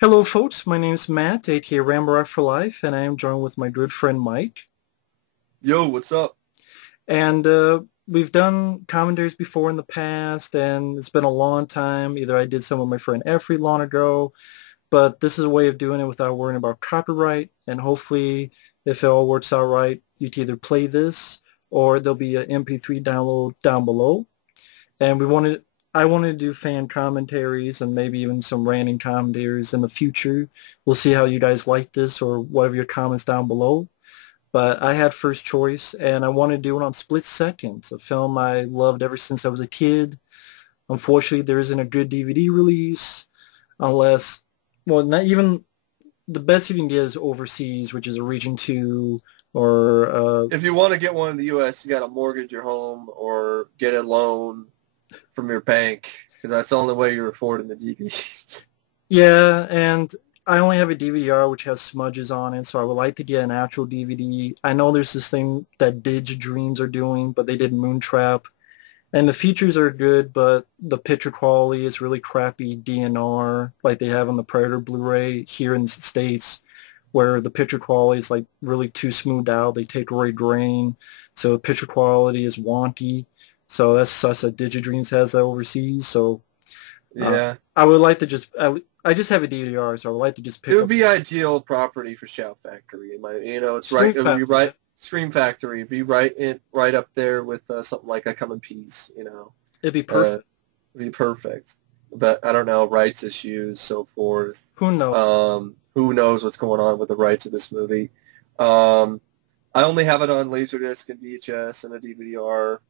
Hello, folks. My name is Matt, aka Ramrock for Life, and I am joined with my good friend Mike. Yo, what's up? And we've done commentaries before in the past, and it's been a long time. Either I did some with my friend Effrey long ago, but this is a way of doing it without worrying about copyright. And hopefully, if it all works out right, you can either play this or there'll be an MP3 download down below. And I wanted to do fan commentaries and maybe even some ranting commentaries in the future. We'll see how you guys like this or whatever your comments down below. But I had first choice, and I wanted to do it on Split Second, a film I loved ever since I was a kid. Unfortunately, there isn't a good DVD release unless, well, not even the best you can get is overseas, which is a Region 2 or If you want to get one in the U.S., you got to mortgage your home or get a loan from your bank because that's the only way you're affording the DVD. yeah, and I only have a DVD-R which has smudges on it, so I would like to get an actual DVD. I know there's this thing that Dreams are doing, but they did Moontrap, and the features are good, but the picture quality is really crappy DNR, like they have on the Predator Blu-ray here in the States, where the picture quality is like really too smoothed out. They take away grain, so the picture quality is wonky. So that's such that Digidreams has that overseas. So uh, Yeah, I would like to I just have a DVR, so I would like to just it pick would up be ideal property for Shout Factory. It's right. Stream It would be Factory. right. Scream Factory would be right up there with something like I Come in Peace. It'd be Uh, perfect. it'd be perfect. But I don't know, rights issues, so forth. Who knows? Who knows what's going on with the rights of this movie? Um, I only have it on Laserdisc and VHS and a DVD-R.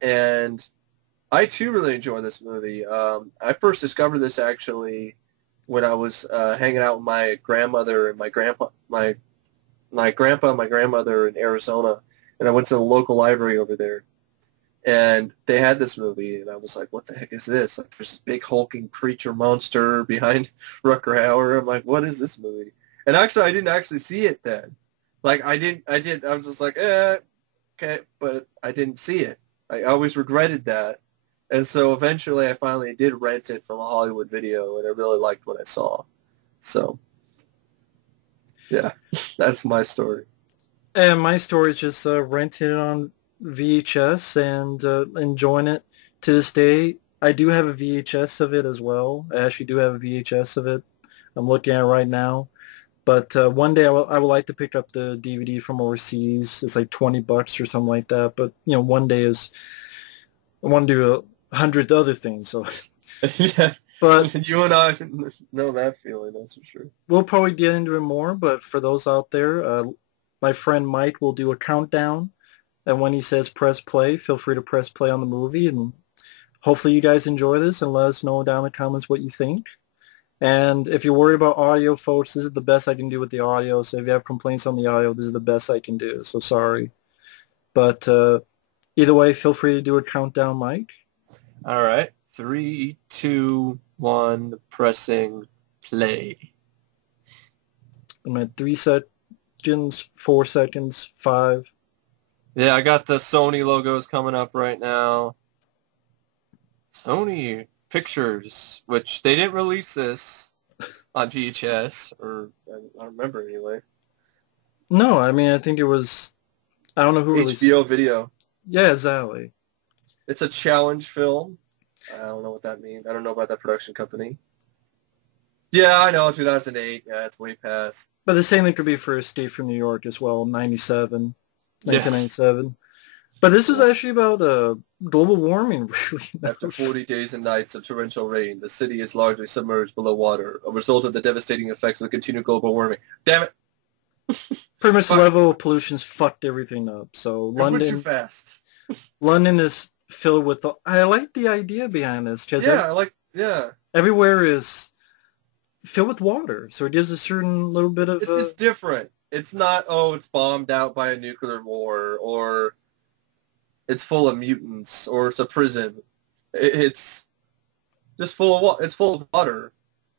And I too really enjoy this movie. I first discovered this actually when I was hanging out with my grandmother and my grandpa and my grandmother in Arizona, and I went to the local library over there, and they had this movie, and I was like, "What the heck is this?" Like, there's this big hulking creature monster behind Rutger Hauer. I'm like, "What is this movie?" And actually, I didn't actually see it then. Like, I was just like, okay, but I didn't see it. I always regretted that. And so eventually I finally did rent it from a Hollywood video, and I really liked what I saw. So, yeah, that's my story. And my story is just renting it on VHS and enjoying it to this day. I do have a VHS of it as well. I actually do have a VHS of it. I'm looking at it right now. But one day I would like to pick up the DVD from overseas. It's like $20 or something like that. But one day is I want to do 100 other things. So, Yeah, but you and I know that feeling, that's for sure. we'll probably get into it more. But for those out there, my friend Mike will do a countdown, and when he says press play, feel free to press play on the movie, and hopefully you guys enjoy this and let us know down in the comments what you think. And if you're worried about audio, folks, this is the best I can do with the audio. So if you have complaints on the audio, this is the best I can do. So sorry. But either way, feel free to do a countdown, Mike. All right. Three, two, one, pressing play. I'm at 3 seconds, 4 seconds, five. Yeah, I got the Sony logos coming up right now. Sony Pictures, which they didn't release this on VHS, or I don't remember anyway. No, I mean, I think it was, I don't know who released it. HBO Video. Yeah, exactly. It's a challenge film. I don't know what that means. I don't know about that production company. Yeah, I know, 2008. Yeah, it's way past. But the same thing could be for Escape from New York as well, Yeah. 1997. But this is Yeah. actually about global warming, really. After 40 days and nights of torrential rain, the city is largely submerged below water, a result of the devastating effects of the continued global warming. Damn it! Pretty much the Fuck. level of pollution's fucked everything up. So It went too London, fast. London is filled with. I like the idea behind this because Yeah. everywhere is filled with water, so it gives a certain little bit of. It's different. It's not, oh, it's bombed out by a nuclear war, or it's full of mutants, or it's a prison. It's just it's full of water.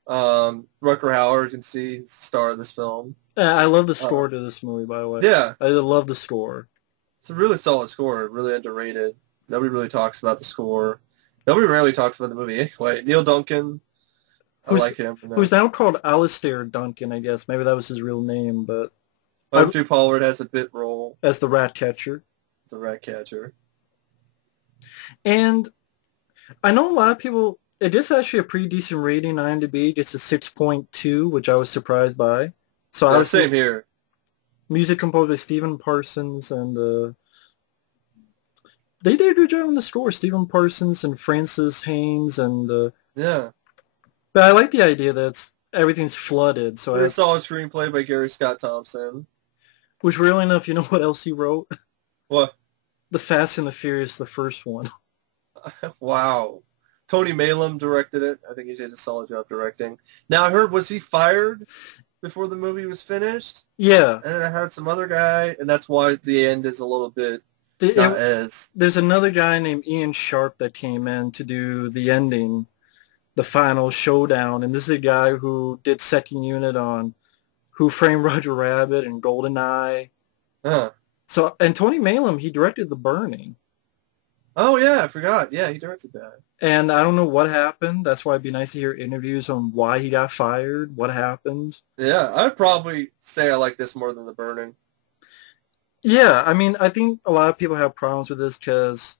Rutger Hauer, you can see, is the star of this film. I love the Uh, score to this movie, by the way. yeah, I love the score. it's a really solid score, really underrated. Nobody really talks about the score. Nobody really talks about the movie anyway. Neil Duncan, I who's like him in who's that. now called Alistair Duncan, I guess. Maybe that was his real name, but I, Archie Pollard has a bit role as the rat catcher. as a rat catcher. And I know a lot of people, it is actually a pretty decent rating on IMDb. It gets a 6.2, which I was surprised by. So Yeah, obviously, same here. music composed by Stephen Parsons, and they did a good job on the score. Stephen Parsons and Francis Haynes, and Yeah. but I like the idea that everything's flooded. So I Pretty have, solid screenplay by Gary Scott Thompson. which really enough, you know what else he wrote? What? The Fast and the Furious, the first one. Wow. Tony Maylam directed it. I think he did a solid job directing. Now I heard, was he fired before the movie was finished? Yeah, And then I heard some other guy, and that's why the end is a little bit it, not it, as. there's another guy named Ian Sharp that came in to do the ending, the final showdown, and this is a guy who did second unit on Who Framed Roger Rabbit and GoldenEye. Huh. So, and Tony Maylam, he directed The Burning. Oh, yeah, I forgot. Yeah, he directed that. And I don't know what happened. That's why it'd be nice to hear interviews on why he got fired, what happened. Yeah, I'd probably say I like this more than The Burning. Yeah, I mean, I think a lot of people have problems with this because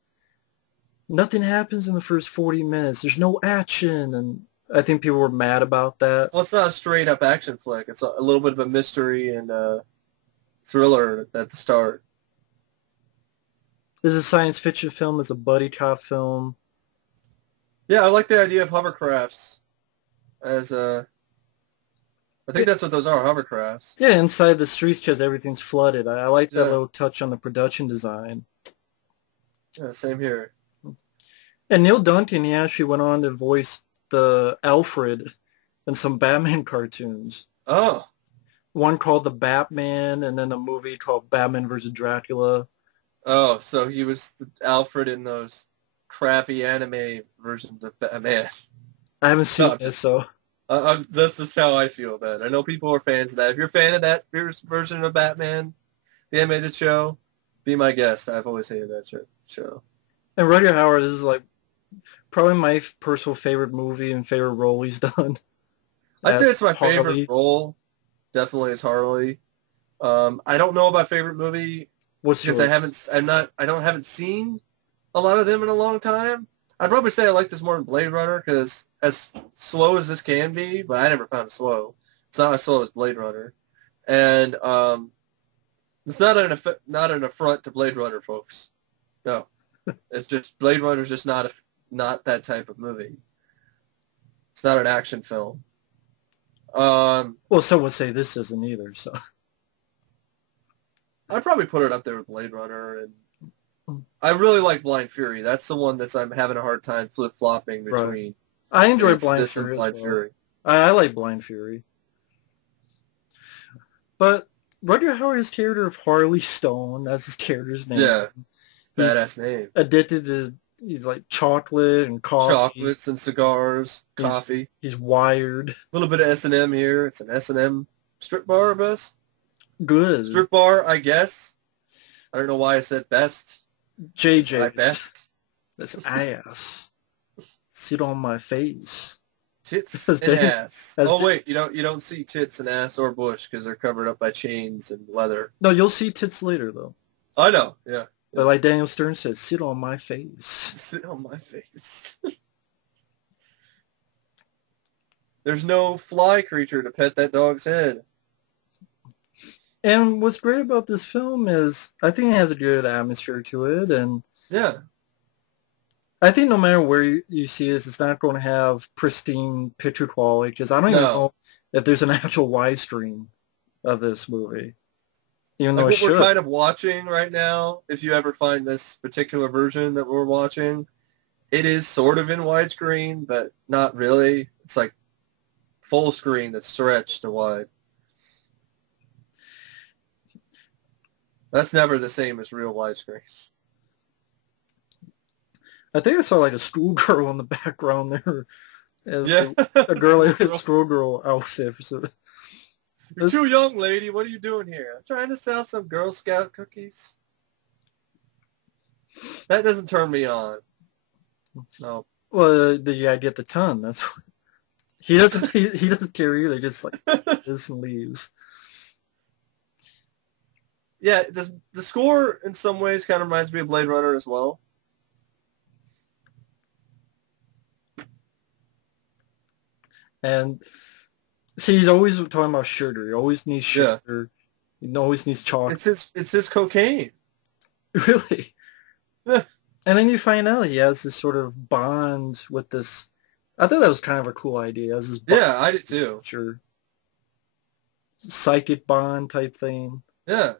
nothing happens in the first 40 minutes. There's no action, and I think people were mad about that. Well, it's not a straight-up action flick. It's a little bit of a mystery and thriller at the start. This is a science fiction film. It's a buddy cop film. Yeah, I like the idea of hovercrafts as a. I think that's what those are, hovercrafts. Yeah, inside the streets because everything's flooded. I like that Yeah, little touch on the production design. yeah, same here. And Neil Duncan, he actually went on to voice the Alfred in some Batman cartoons. Oh, One called The Batman, and then a movie called Batman vs. Dracula. oh, so he was Alfred in those crappy anime versions of Batman. I haven't seen No, it, so that's just how I feel about it. I know people are fans of that. If you're a fan of that version of Batman, the animated show, be my guest. I've always hated that show. and Rutger Hauer, this is like probably my personal favorite movie and favorite role he's done. I'd say As it's my favorite Harley. role. Definitely is Harley. I don't know about favorite movie What's because yours? I haven't seen a lot of them in a long time. I'd probably say I like this more than Blade Runner because as slow as this can be, but I never found it slow. It's not as slow as Blade Runner, and it's not an affront to Blade Runner, folks. No, it's just Blade Runner's just not that type of movie. It's not an action film. Well, some would say this isn't either. So I'd probably put it up there with Blade Runner, and I really like Blind Fury. That's the one I'm having a hard time flip-flopping right, between. I enjoy It's Blind this and Fury as Blind well. Fury. I like Blind Fury, but Rutger Hauer's character of Harley Stone, that's his character's name. Yeah, He's badass name. addicted to he's like chocolate and coffee. Chocolates and cigars, He's coffee. he's wired. A little bit of S&M here. It's an S&M strip bar, I guess. Good. Strip bar, I guess. I don't know why I said best. I JJ. best. That's ass. Sit on my face. Tits As and Dan- ass. as Oh Dan- wait, you don't see tits and ass or bush because they're covered up by chains and leather. No, you'll see tits later though. I know. Yeah. But like Daniel Stern says, sit on my face. Sit on my face. There's no fly creature to pet that dog's head. And what's great about this film is I think it has a good atmosphere to it, and Yeah. I think no matter where you see this, it's not going to have pristine picture quality because I don't even No. know if there's an actual widescreen of this movie, even Like though it what we're should. kind of watching right now, if you ever find this particular version that we're watching, it is sort of in widescreen, but not really. It's like full screen that's stretched to wide. That's never the same as real widescreen. I think I saw like a schoolgirl in the background there. Yeah. A girl in a schoolgirl outfit. So You're too young, lady. What are you doing here? I'm trying to sell some Girl Scout cookies. That doesn't turn me on. No. well, you gotta get the ton. That's he doesn't care either. Just like this and leaves. Yeah, the score in some ways kind of reminds me of Blade Runner as well. And see, he's always talking about sugar. He always needs Yeah, sugar. He always needs chocolate. it's his cocaine. Really. Yeah, And then you find out he has this sort of bond with this. I thought that was kind of a cool idea. He has this bond, yeah, I did this too. creature, psychic bond type thing. Yeah,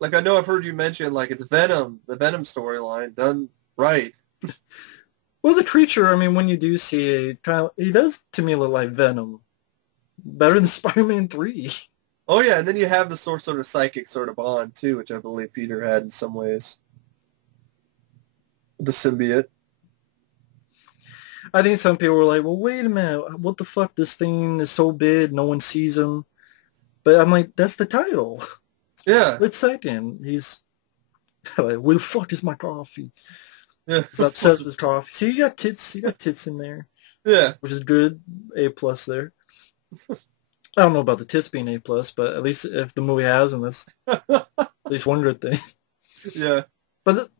like I know I've heard you mention like it's Venom, the Venom storyline done right. Well, the creature, I mean, when you do see it, kind of, he does to me look like Venom. Better than Spider-Man 3. Oh yeah, and then you have the sort of psychic sort of bond too, which I believe Peter had in some ways. The symbiote. I think some people were like, well, wait a minute. What the fuck? This thing is so big, no one sees him. But I'm like, that's the title. Yeah, Let's second. He's like, where the fuck is my coffee? yeah, He's obsessed with his coffee. See, you got tits. You got tits in there, yeah, which is good. A plus there. I don't know about the tits being A plus, but at least if the movie has them, that's at least one good thing. yeah, But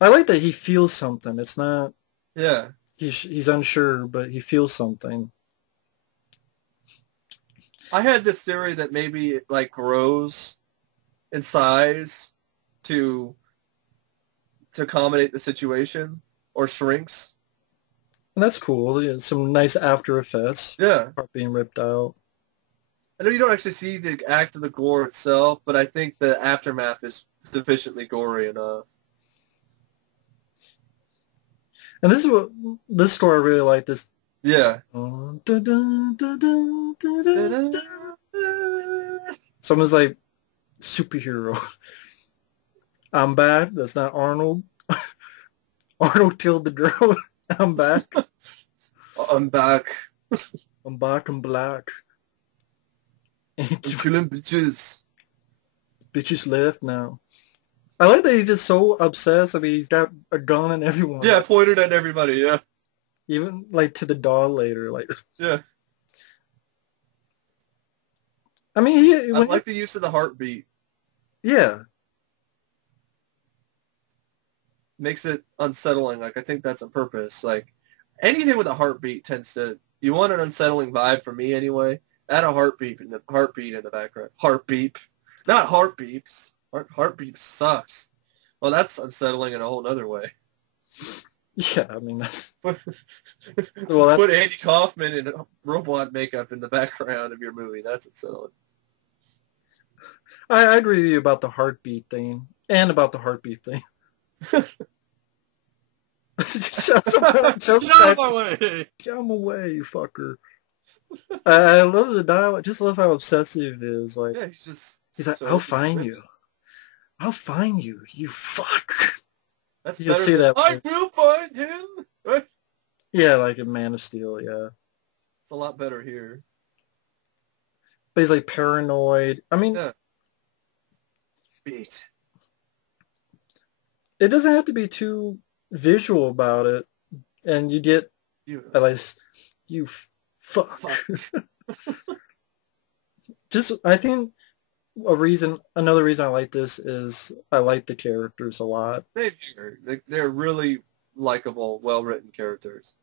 I like that he feels something. It's not yeah. he's unsure, but he feels something. I had this theory that maybe it like grows in size to accommodate the situation or shrinks. And that's cool. Yeah, some nice after effects. Yeah. Part being ripped out. I know you don't actually see the act of the gore itself, but I think the aftermath is sufficiently gory enough. And this is what this score I really like. This. Yeah. Someone's like superhero. I'm back. That's not Arnold. Arnold killed the girl. I'm back. I'm back. I'm back. I'm black. I'm killing bitches. Bitches left now. I like that he's just so obsessed. I mean, he's got a gun and everyone. Yeah, pointed at everybody, yeah. Even like to the dog later. Like, yeah. I mean, I like the use of the heartbeat. Yeah. Makes it unsettling. Like I think that's a purpose. Like anything with a heartbeat tends to you want an unsettling vibe for me anyway. Add a heartbeat in the background. Heartbeat. Not heartbeeps. Heartbeep sucks. Well, that's unsettling in a whole other way. Yeah, I mean that's well, that's put Andy Kaufman in robot makeup in the background of your movie. That's unsettling. I agree with you about the heartbeat thing and about the heartbeat thing. Get out of my way! Get him away, you fucker. I love the dialogue. Just love how obsessive it is. Like, yeah, he's like, I'll find you. I'll find you, you fuck. That's You'll better see that. I will find him. Right? Yeah, like in Man of Steel. Yeah, it's a lot better here. But he's like paranoid. I mean, yeah. Beat. It doesn't have to be too visual about it, and you get like you fuck. Just I think another reason I like this is I like the characters a lot. They're really likable, well-written characters.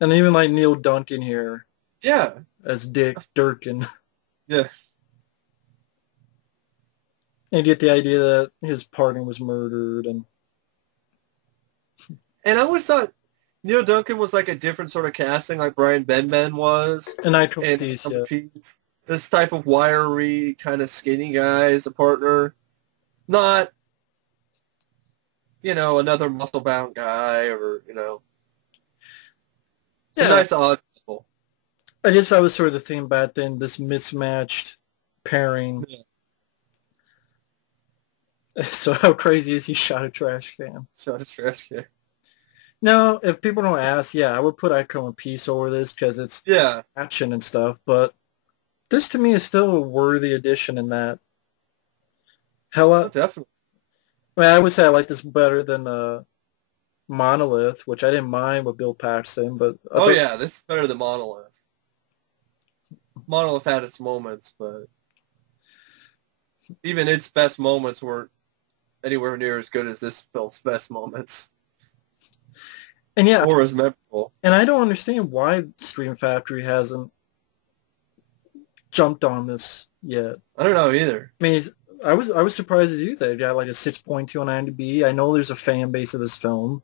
And even like Neil Duncan here. Yeah. As Dick Durkin. Yeah. And you get the idea that his partner was murdered and I always thought Neil Duncan was like a different sort of casting like Brian Benben was. And I told Peace, yeah. This type of wiry, kind of skinny guy as a partner. Not, another muscle-bound guy or, Yeah. Nice odd people. I guess that was sort of the thing about then, this mismatched pairing. Yeah. So how crazy is he shot a trash can? Now, if people don't ask, yeah, I would put I Come in Peace over this because it's action and stuff, but this to me is still a worthy addition in that. Hella. Definitely. I mean, I would say I like this better than Monolith, which I didn't mind with Bill Paxton, but I Oh thought, yeah, this is better than Monolith. Monolith had its moments, but even its best moments weren't anywhere near as good as this film's best moments, and yeah, or as memorable. and I don't understand why Scream Factory hasn't jumped on this yet. I don't know either. I mean, I was surprised as you that it got like a 6.2 on IMDb. I know there's a fan base of this film,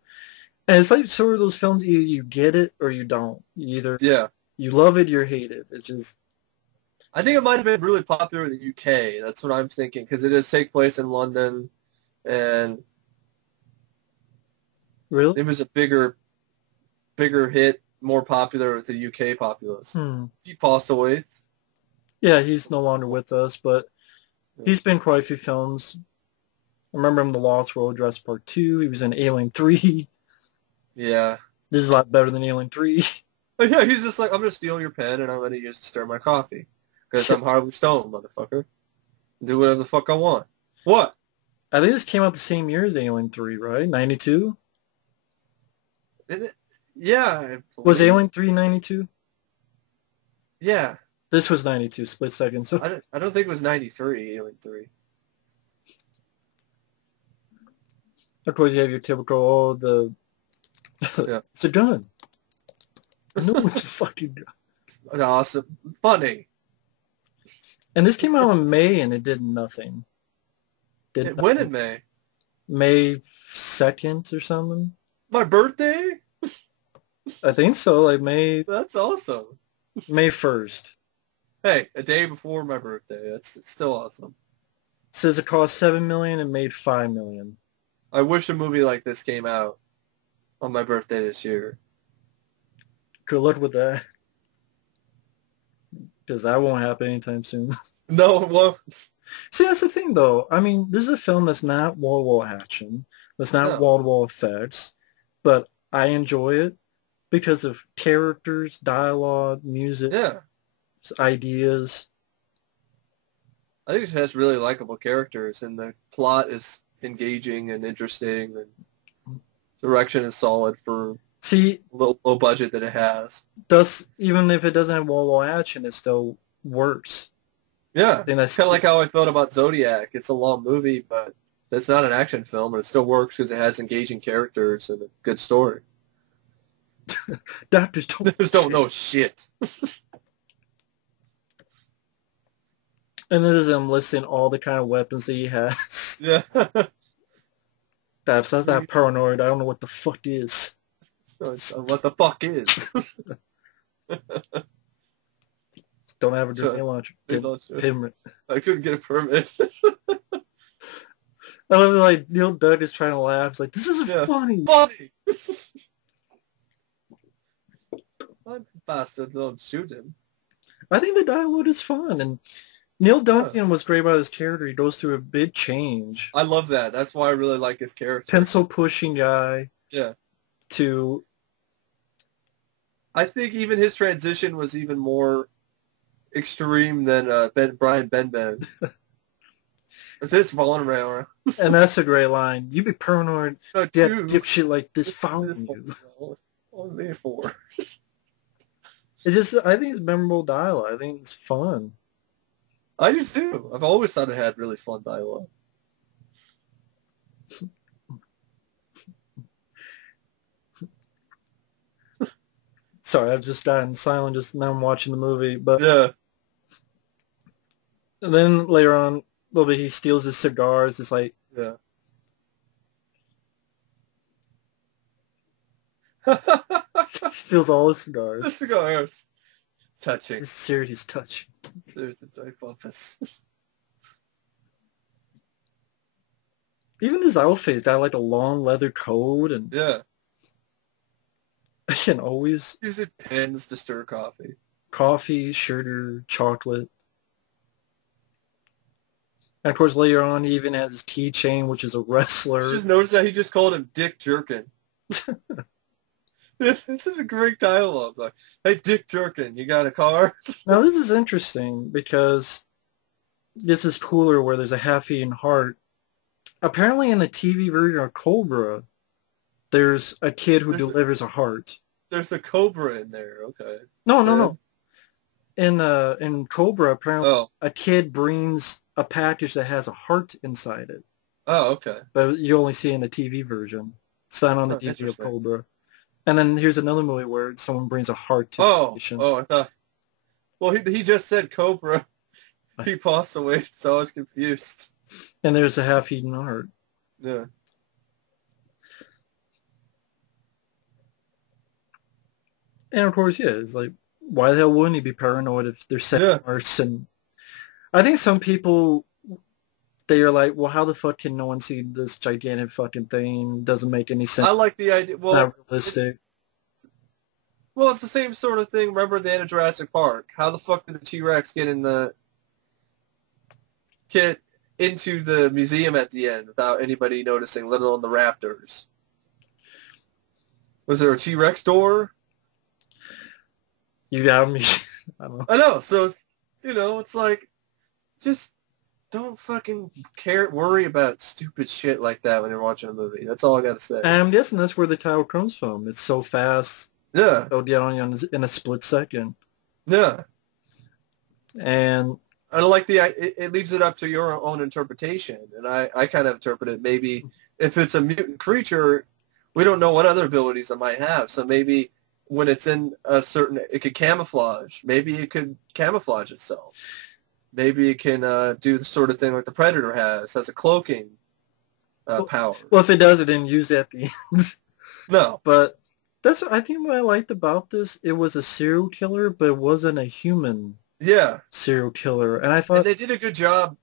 and it's like sort of those films either you get it or you don't. You either Yeah. you love it, or you hate it. It's just I think it might have been really popular in the UK. That's what I'm thinking, because it does take place in London, and really. it was a bigger hit, more popular with the UK populace. Hmm. He passed away. Yeah, he's no longer with us, but Yeah. he's been in quite a few films. I remember him in The Lost World, Jurassic Park 2. He was in Alien 3. Yeah. This is a lot better than Alien 3. But yeah, he's just like, I'm going to steal your pen and I'm going to use it to stir my coffee. Because I'm Harvey Stone, motherfucker. Do whatever the fuck I want. What? I think this came out the same year as Alien 3, right? 92? It, yeah, I Was believe. Alien 3 92? Yeah. This was 92, split second. So, I don't think it was 93, Alien 3. of course, you have your typical, oh, Yeah. it's a gun. No, it's a fucking gun. Awesome. Funny. And this came out in May and it did nothing. Did When nothing. in May? May 2nd or something? My birthday? I think so, like That's awesome. May 1st. Hey, a day before my birthday. That's still awesome. Says it cost 7 million and made 5 million. I wish a movie like this came out on my birthday this year. Good luck with that. Because that won't happen anytime soon. No, well, See, that's the thing, though. I mean, this is a film that's not wall-to-wall action. That's not no. wall-to-wall effects. But I enjoy it because of characters, dialogue, music, Yeah. ideas. I think it has really likable characters, and the plot is engaging and interesting, and direction is solid for See, low budget that it has. thus, even if it doesn't have wall-to-wall action, it still works. Yeah. I think It's kind of like how I felt about Zodiac. It's a long movie, but it's not an action film, and it still works because it has engaging characters and a good story. doctors don't Just don't know shit. And this is him listing all the kind of weapons that he has. Yeah. That's not that paranoid. I don't know what the fuck is. What the fuck is? Don't have a grenade launcher. Permit. I couldn't get a permit. I love it, like Neil Duncan is trying to laugh. It's like, this isn't funny. Funny. What bastard? Don't shoot him. I think the dialogue is fun, and Neil Duncan was great about his character. He goes through a big change. I love that. That's why I really like his character. Pencil pushing guy. Yeah. To. I think even his transition was even more extreme than Brian Ben. This falling around. And that's a great line. You be paranoid. No, Yeah, dipshit like this following this you. what was it for? It just, I think it's memorable dialogue. I think it's fun. I do too. I've always thought it had really fun dialogue. Sorry, I've just gotten silent just now I'm watching the movie. But Yeah. and then later on, a little bit, he steals his cigars. It's like, Yeah. steals all his cigars. The cigars. Touching. His serious touch. It's very bumpus. Even his outfit, he's got like a long leather coat and Yeah. always Using pens to stir coffee. coffee, sugar, chocolate. And of course, later on, he even has his keychain, which is a wrestler. Just notice that he just called him Dick Jerkin. This is a great dialogue. Like, hey, Dick Jerkin, you got a car? Now, this is interesting because this is cooler where there's a half-eaten heart. Apparently, in the TV version of Cobra, There's a kid who There's delivers a heart. there's a cobra in there. Okay. No, no, Yeah. no. In Cobra, apparently Oh. a kid brings a package that has a heart inside it, Oh, okay. but you only see it in the TV version. It's not on the Oh, DVD of interesting. Cobra. And then here's another movie where someone brings a heart to the Oh, station. oh, I thought. Well, he just said cobra. He passed away, so I was confused. And there's a half-eaten heart. Yeah. And of course, yeah, it's like, why the hell wouldn't he be paranoid if they're setting Yeah. hearts? And I think some people, they are like, well, how the fuck can no one see this gigantic fucking thing? Doesn't make any sense. I like the idea. It's not It's realistic. it's the same sort of thing. Remember the end of Jurassic Park? How the fuck did the T-Rex get into the museum at the end without anybody noticing, let alone the raptors? Was there a T-Rex door? You got me. I don't know. I know. So, it's like, just don't fucking worry about stupid shit like that when you're watching a movie. That's all I gotta say. And I'm guessing that's where the title comes from. It's so fast. Yeah. It'll get on you in a split second. Yeah. And I like it leaves it up to your own interpretation. And I kind of interpret it, maybe if it's a mutant creature, we don't know what other abilities it might have. So maybe when it's in it could camouflage. Maybe it could camouflage itself. Maybe it can do the sort of thing like the Predator has a cloaking power. well, if it does, it didn't use it at the end. No. But that's I think what I liked about this. It was a serial killer, but it wasn't a human Yeah. serial killer. And I And thought, they did a good job.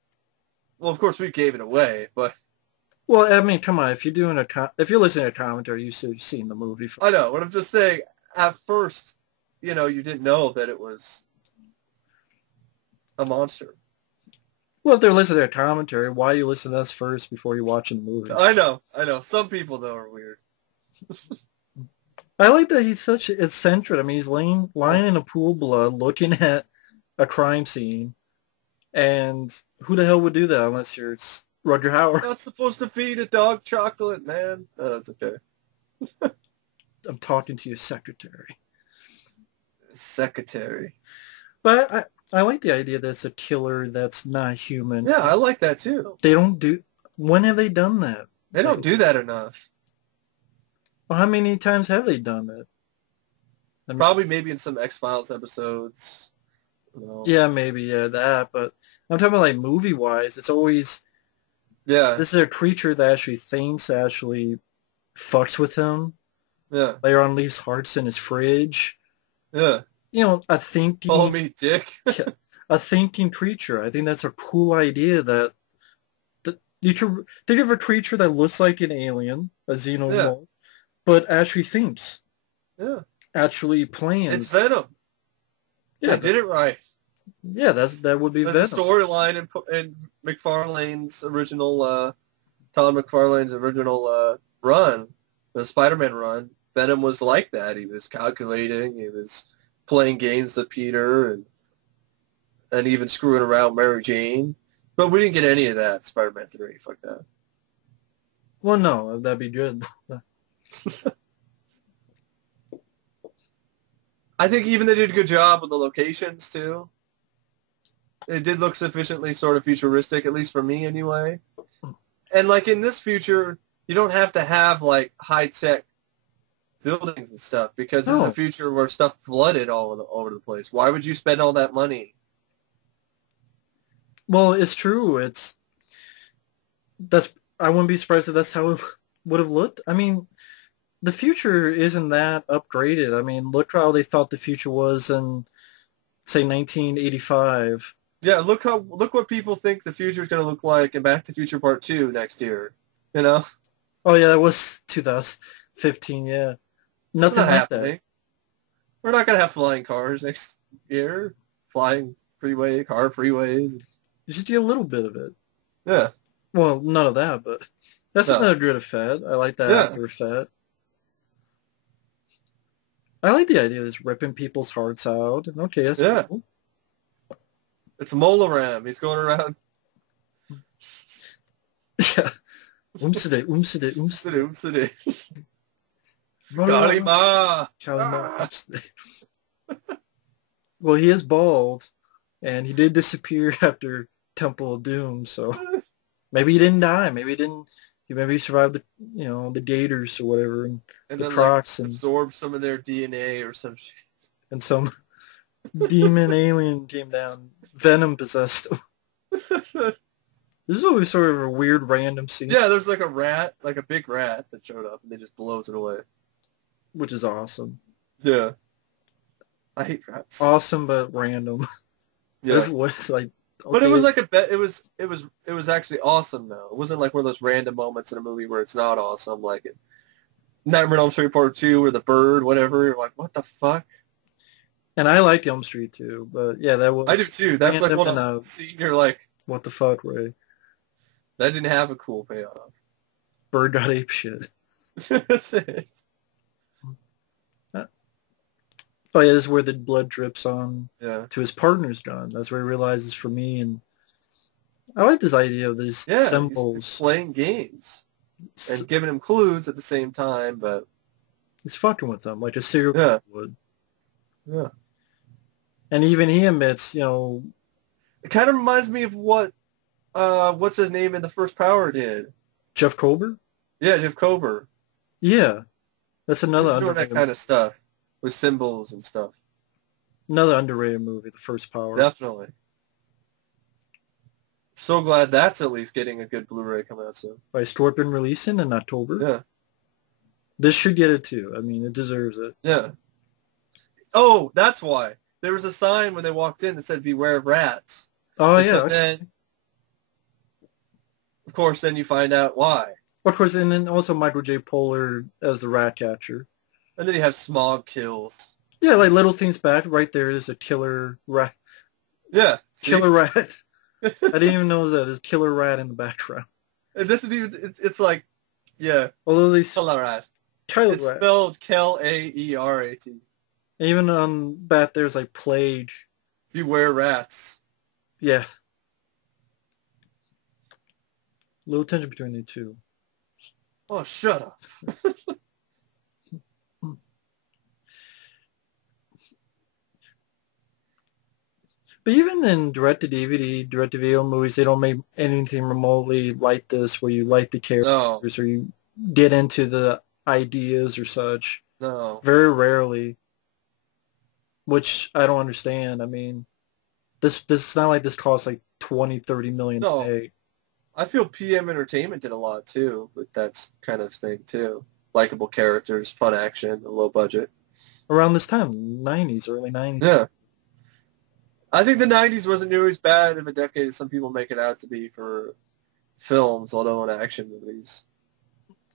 Well, of course, we gave it away, but well, I mean, come on, if you're listening to a commentary, you've seen the movie. I know. What I'm just saying, at first, you didn't know that it was a monster. Well, if they're listening to a commentary, why you listen to us first before you're watching the movie? I know. Some people, though, are weird. I like that he's such eccentric. I mean, he's lying in a pool of blood, looking at a crime scene, and who the hell would do that unless you're Rutger Hauer? Not supposed to feed a dog chocolate, man. Oh, that's okay. I'm talking to your secretary. Secretary. But I like the idea that it's a killer that's not human. Yeah, I like that, too. They don't do... When have they done that? They don't do that enough. Well, how many times have they done it? I mean, Probably maybe in some X-Files episodes. Yeah, maybe, yeah, that. But I'm talking about, like, movie-wise. It's always... Yeah. This is a creature that actually thinks, actually fucks with him. Yeah. Later on leaves hearts in his fridge. Yeah. A thinking... Follow me, dick. a thinking creature. I think that's a cool idea that... Think of a creature that looks like an alien, a xenomorph, but actually thinks. Yeah. Actually plans. It's Venom. Yeah, they did it right. Yeah, that would be The Venom. storyline in McFarlane's original, Todd McFarlane's original run, the Spider-Man run, Venom was like that. He was calculating. He was playing games with Peter and even screwing around Mary Jane. But we didn't get any of that in Spider-Man 3. Fuck that. Well, no, that'd be good. I think even they did a good job with the locations, too. It did look sufficiently sort of futuristic, at least for me anyway. And like in this future, you don't have to have like high-tech buildings and stuff because it's a future where stuff flooded all over the place. Why would you spend all that money? Well, it's true. I wouldn't be surprised if that's how it would have looked. I mean, the future isn't that upgraded. I mean, look how they thought the future was in, say, 1985. Yeah, look what people think the future is going to look like in Back to the Future Part 2 next year. Oh yeah, that was 2015. Yeah, nothing like happening. That. We're not going to have flying cars next year. Flying car freeways. You just do a little bit of it. Yeah. Well, none of that, but that's another good effect. I like that after effect. I like the idea of just ripping people's hearts out. Okay, that's cool. It's Molaram. He's going around. Yeah. Oomside. Kalima! Kalima. Ah! Well, he is bald, and he did disappear after Temple of Doom, so maybe he didn't die. Maybe he didn't. Maybe he survived the gators or whatever, and And the then, like, crocs, absorb some of their DNA or some shit. and some demon alien came down. Venom possessed him. This is always sort of a weird random scene, Yeah, there's like a rat, like a big rat that showed up and they just blows it away. which is awesome. Yeah. I hate rats. Awesome, but random. What if Yeah. it was like, But it okay, was like it was actually awesome though. It wasn't like one of those random moments in a movie where it's not awesome, like it Nightmare on Elm Street Part 2 or the bird, whatever. You're like, what the fuck? and I like Elm Street too, but yeah, that I do was too. That's like random one and of the scene you're like, what the fuck, Ray? that didn't have a cool payoff. Bird got ape shit. That's it. Oh yeah, this is where the blood drips on Yeah. to his partner's gun. That's where he realizes for me, and I like this idea of these Yeah, he's symbols. playing games and giving him clues at the same time, but He's fucking with them like a serial yeah. killer would. Yeah. And even he admits, It kind of reminds me of what's his name in the first Power did. Jeff Kober? Yeah, Jeff Kober. Yeah. That's another He's doing that kind of stuff with symbols and stuff. another underrated movie, The First Power. Definitely. So glad that's at least getting a good Blu-ray coming out soon. By Storpen releasing in October. Yeah. This should get it too. I mean, it deserves it. Yeah. Oh, that's why. There was a sign when they walked in that said "Beware of rats." Oh And yeah. so then, of course, then you find out why. Of course, and then also Michael J. Pollard as the rat catcher. And then you have Smog kills. Yeah, like Little Things Back, right there is a killer rat. Yeah. See? Killer rat. I didn't even know that. There's killer rat in the background. It doesn't even. It's like, yeah. Although they Killer rat. killer It's rat. spelled K-L-A-E-R-A-T. Even on back there's like plague. Beware rats. Yeah. Little tension between the two. Oh, shut up. But even in direct-to-DVD, direct-to-video movies, they don't make anything remotely like this, where you like the No. characters or you get into the ideas or such. No. Very rarely, which I don't understand. I mean, this is not like this costs like 20, 30 million No. to make. I feel PM Entertainment did a lot, too, with that kind of thing, too. Likable characters, fun action, a low budget. Around this time, 90s, early 90s. Yeah. I think the 90s wasn't nearly as bad of a decade as some people make it out to be for films, although in action movies.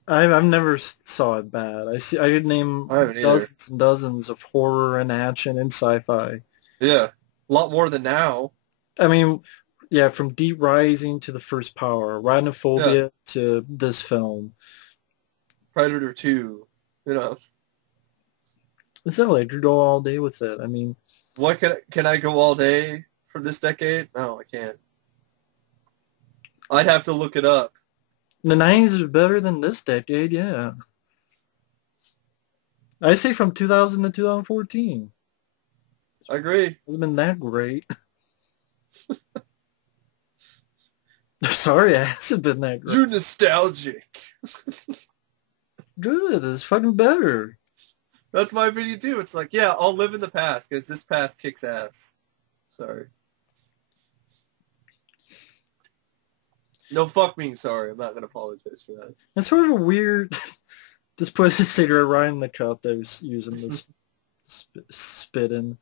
I've never saw it bad. I could name I haven't either. dozens and dozens of horror and action and sci-fi. Yeah. A lot more than now. I mean, yeah, from Deep Rising to The First Power, Arachnophobia to this film. Predator 2, you know. It's not like I could go all day with it. I mean, What can I go all day for this decade? No, I can't. I'd have to look it up. the 90s is better than this decade, yeah. I say from 2000 to 2014. I agree. It hasn't been that great. I'm sorry, it hasn't been that great. You're nostalgic. Good, it's fucking better. That's my opinion too. It's like, yeah, I'll live in the past because this past kicks ass. Sorry. No, fuck being sorry. I'm not going to apologize for that. It's sort of a weird... Just put a cigarette right in the cup that was using this spit in.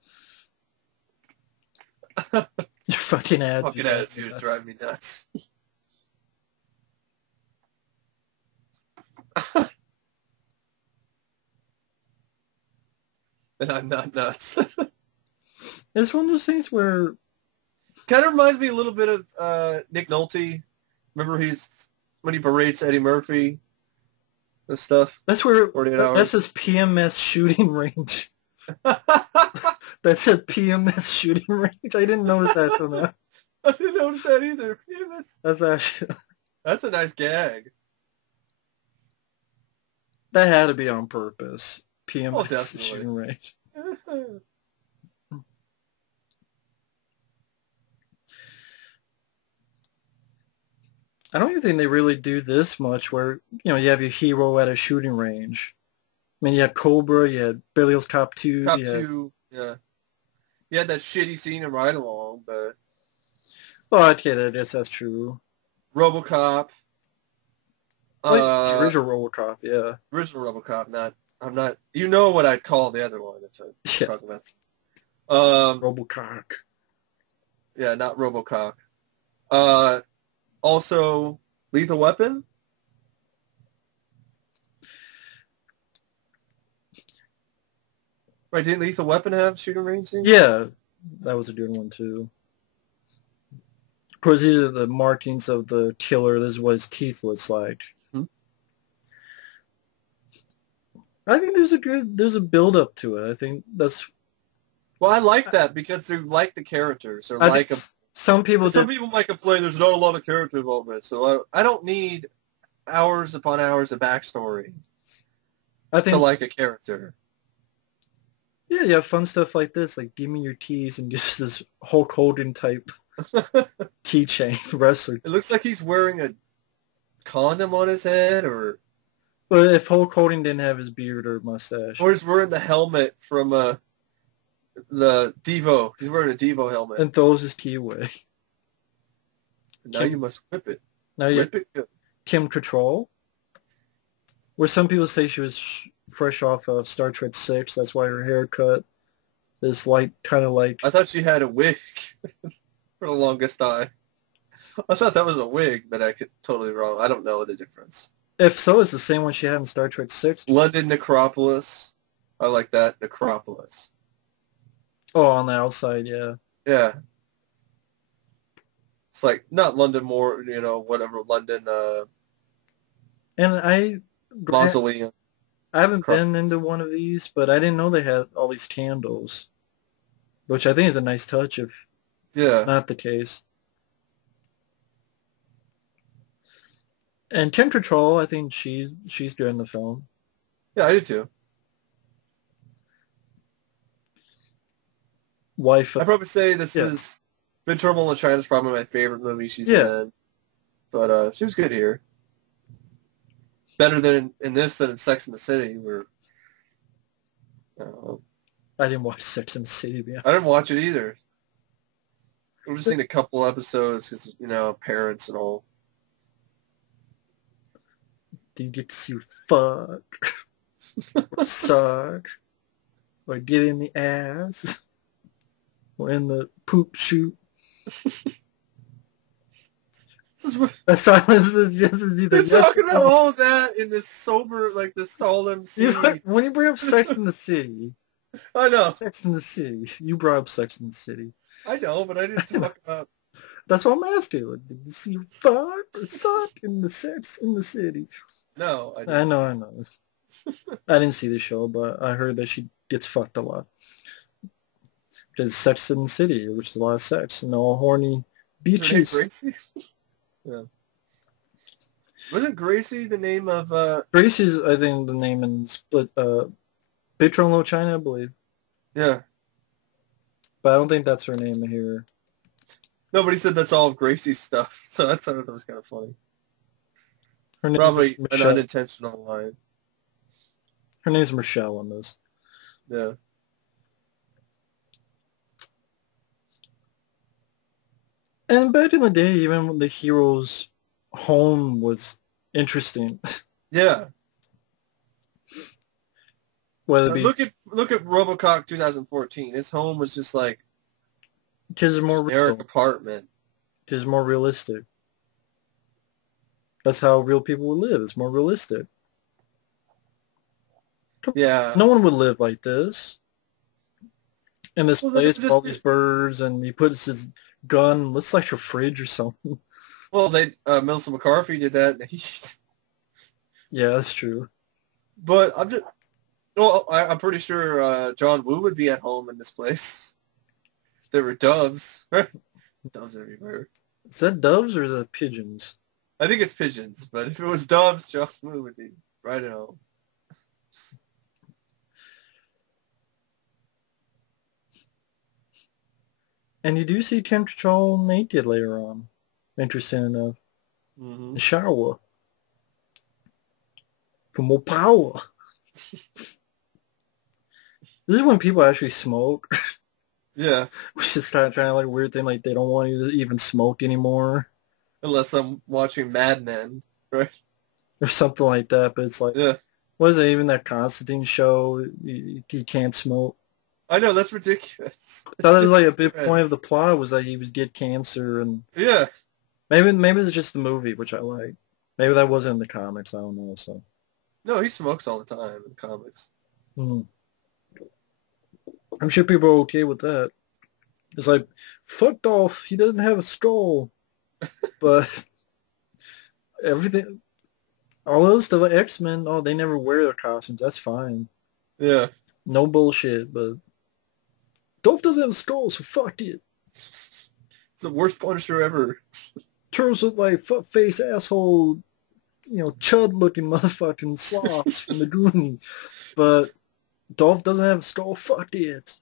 Your fucking attitude. Fucking attitudes drive me nuts. And I'm not nuts. It's one of those things where... Kind of reminds me a little bit of Nick Nolte. Remember when he berates Eddie Murphy and stuff? That's where... 48 hours. That's his PMS shooting range. That's a PMS shooting range. I didn't notice that till now. I didn't notice that either. PMS. That's actually... That's a nice gag. That had to be on purpose. Oh, PMS definitely. shooting range. I don't even think they really do this much where, you have your hero at a shooting range. I mean, you had Cobra, you had Beverly Hills Cop 2, Cop you had, 2, yeah. You had that shitty scene in Ride Along, but oh, okay, I guess that's true. RoboCop, Oh, yeah, the uh, original RoboCop, yeah. original RoboCop, I'm not, you know what I'd call the other one if we're Yeah, talking about. Um, RoboCop. yeah, not RoboCop. Uh, Also, Lethal Weapon. Right? Didn't Lethal Weapon have shooting range scenes? Yeah, that was a good one, too. Of course, these are the markings of the killer. This is what his teeth looks like. Hmm? I think there's a build up to it. I think that's, Well, I like that because they like the characters. They're I think like a, some people and some did, people might complain there's not a lot of character involvement. So I don't need hours upon hours of backstory I to think, like a character. yeah, you have fun stuff like this, like give me your keys and just this Hulk Hogan type It keychain wrestler. looks like he's wearing a condom on his head, But if Hulk Hogan didn't have his beard or mustache or he's wearing the helmet from the Devo. He's wearing a Devo helmet. and throws his key away. Now you Kim, must whip it. now you have Whip it good. Kim Cattrall, where some people say she was fresh off of Star Trek 6. That's why her haircut is like kind of like, I thought she had a wig for the longest time. I thought that was a wig, but I could totally wrong. I don't know the difference. if so, it's the same one she had in Star Trek 6. London Necropolis. I like that. Necropolis. Oh, on the outside, yeah. Yeah. It's like not London more, whatever London And mausoleum I haven't been into necropolis. one of these, but I didn't know they had all these candles, which I think is a nice touch if it's Yeah. not the case. And Kim Cattrall, I think she's good in the film. Yeah, I do too. Wife I'd of, probably say this yeah, is Big Trouble in China is probably my favorite movie she's yeah. in. But she was good here. Better than in this than in Sex and the City, where uh, I didn't watch Sex and the City, I didn't watch it either. I've just seen a couple episodes because, parents and all. didn't get to see her fuck or suck or get in the ass or in the poop chute. A silence is just as either They're yes talking or about no. all that in this sober, like this solemn scene. When you bring up Sex and the City, I know, Sex and the City, you brought up Sex and the City. I know, but I didn't talk about. That's what I'm asking. Like, did you see fuck or suck in the Sex in the City? No, I I didn't know, see. I know. I didn't see the show, but I heard that she gets fucked a lot. Because Sex in the City, which is a lot of sex and all horny Is her name beaches. Gracie? Yeah. Wasn't Gracie the name of? Gracie's, I think, the name in Split, Big Trouble in Little China, I believe. Yeah. But I don't think that's her name here. Nobody said that's all of Gracie's stuff, so that's I thought that was kind of funny. Her name is Probably an Michelle. unintentional line. Her name's Michelle on this. Yeah. And back in the day, even when the hero's home was interesting, Yeah. whether it be Look at RoboCop 2014. His home was just like because it's more generic real, apartment. because it's more realistic. That's how real people would live. It's more realistic. Yeah. No one would live like this in this Well, they place with all just these birds, and he puts his gun. Looks like a fridge or something. they Melissa McCarthy did that. Yeah, that's true. But I'm just well, I'm pretty sure John Woo would be at home in this place. There were doves. Doves everywhere. Is that doves or is that pigeons? I think it's pigeons, but if it was doves, John Woo would be right at home. And you do see Cattrall naked later on. Interesting enough. Hmm. The shower. For more power. This is when people actually smoke. Yeah, Which is kind of like a weird thing. Like they don't want you to even smoke anymore. unless I'm watching Mad Men, right? Or something like that. But it's like, Yeah, what is it, even that Constantine show? You can't smoke. I know that's ridiculous. I thought It's it was like just a big point of the cigarettes. plot was that he was get cancer, and Yeah, maybe it's just the movie, which I like. Maybe that wasn't in the comics. I don't know. So no, he smokes all the time in comics. hmm. I'm sure people are okay with that. It's like fucked off. He doesn't have a skull, but everything, all those stuff, like X-Men, oh, they never wear their costumes. That's fine. Yeah, No bullshit. But Dolph doesn't have a skull, so fuck it. he's the worst Punisher ever. Turtles look like fuck face asshole, chud looking motherfucking sloths from the Goonies. But Dolph doesn't have a skull. Fuck it.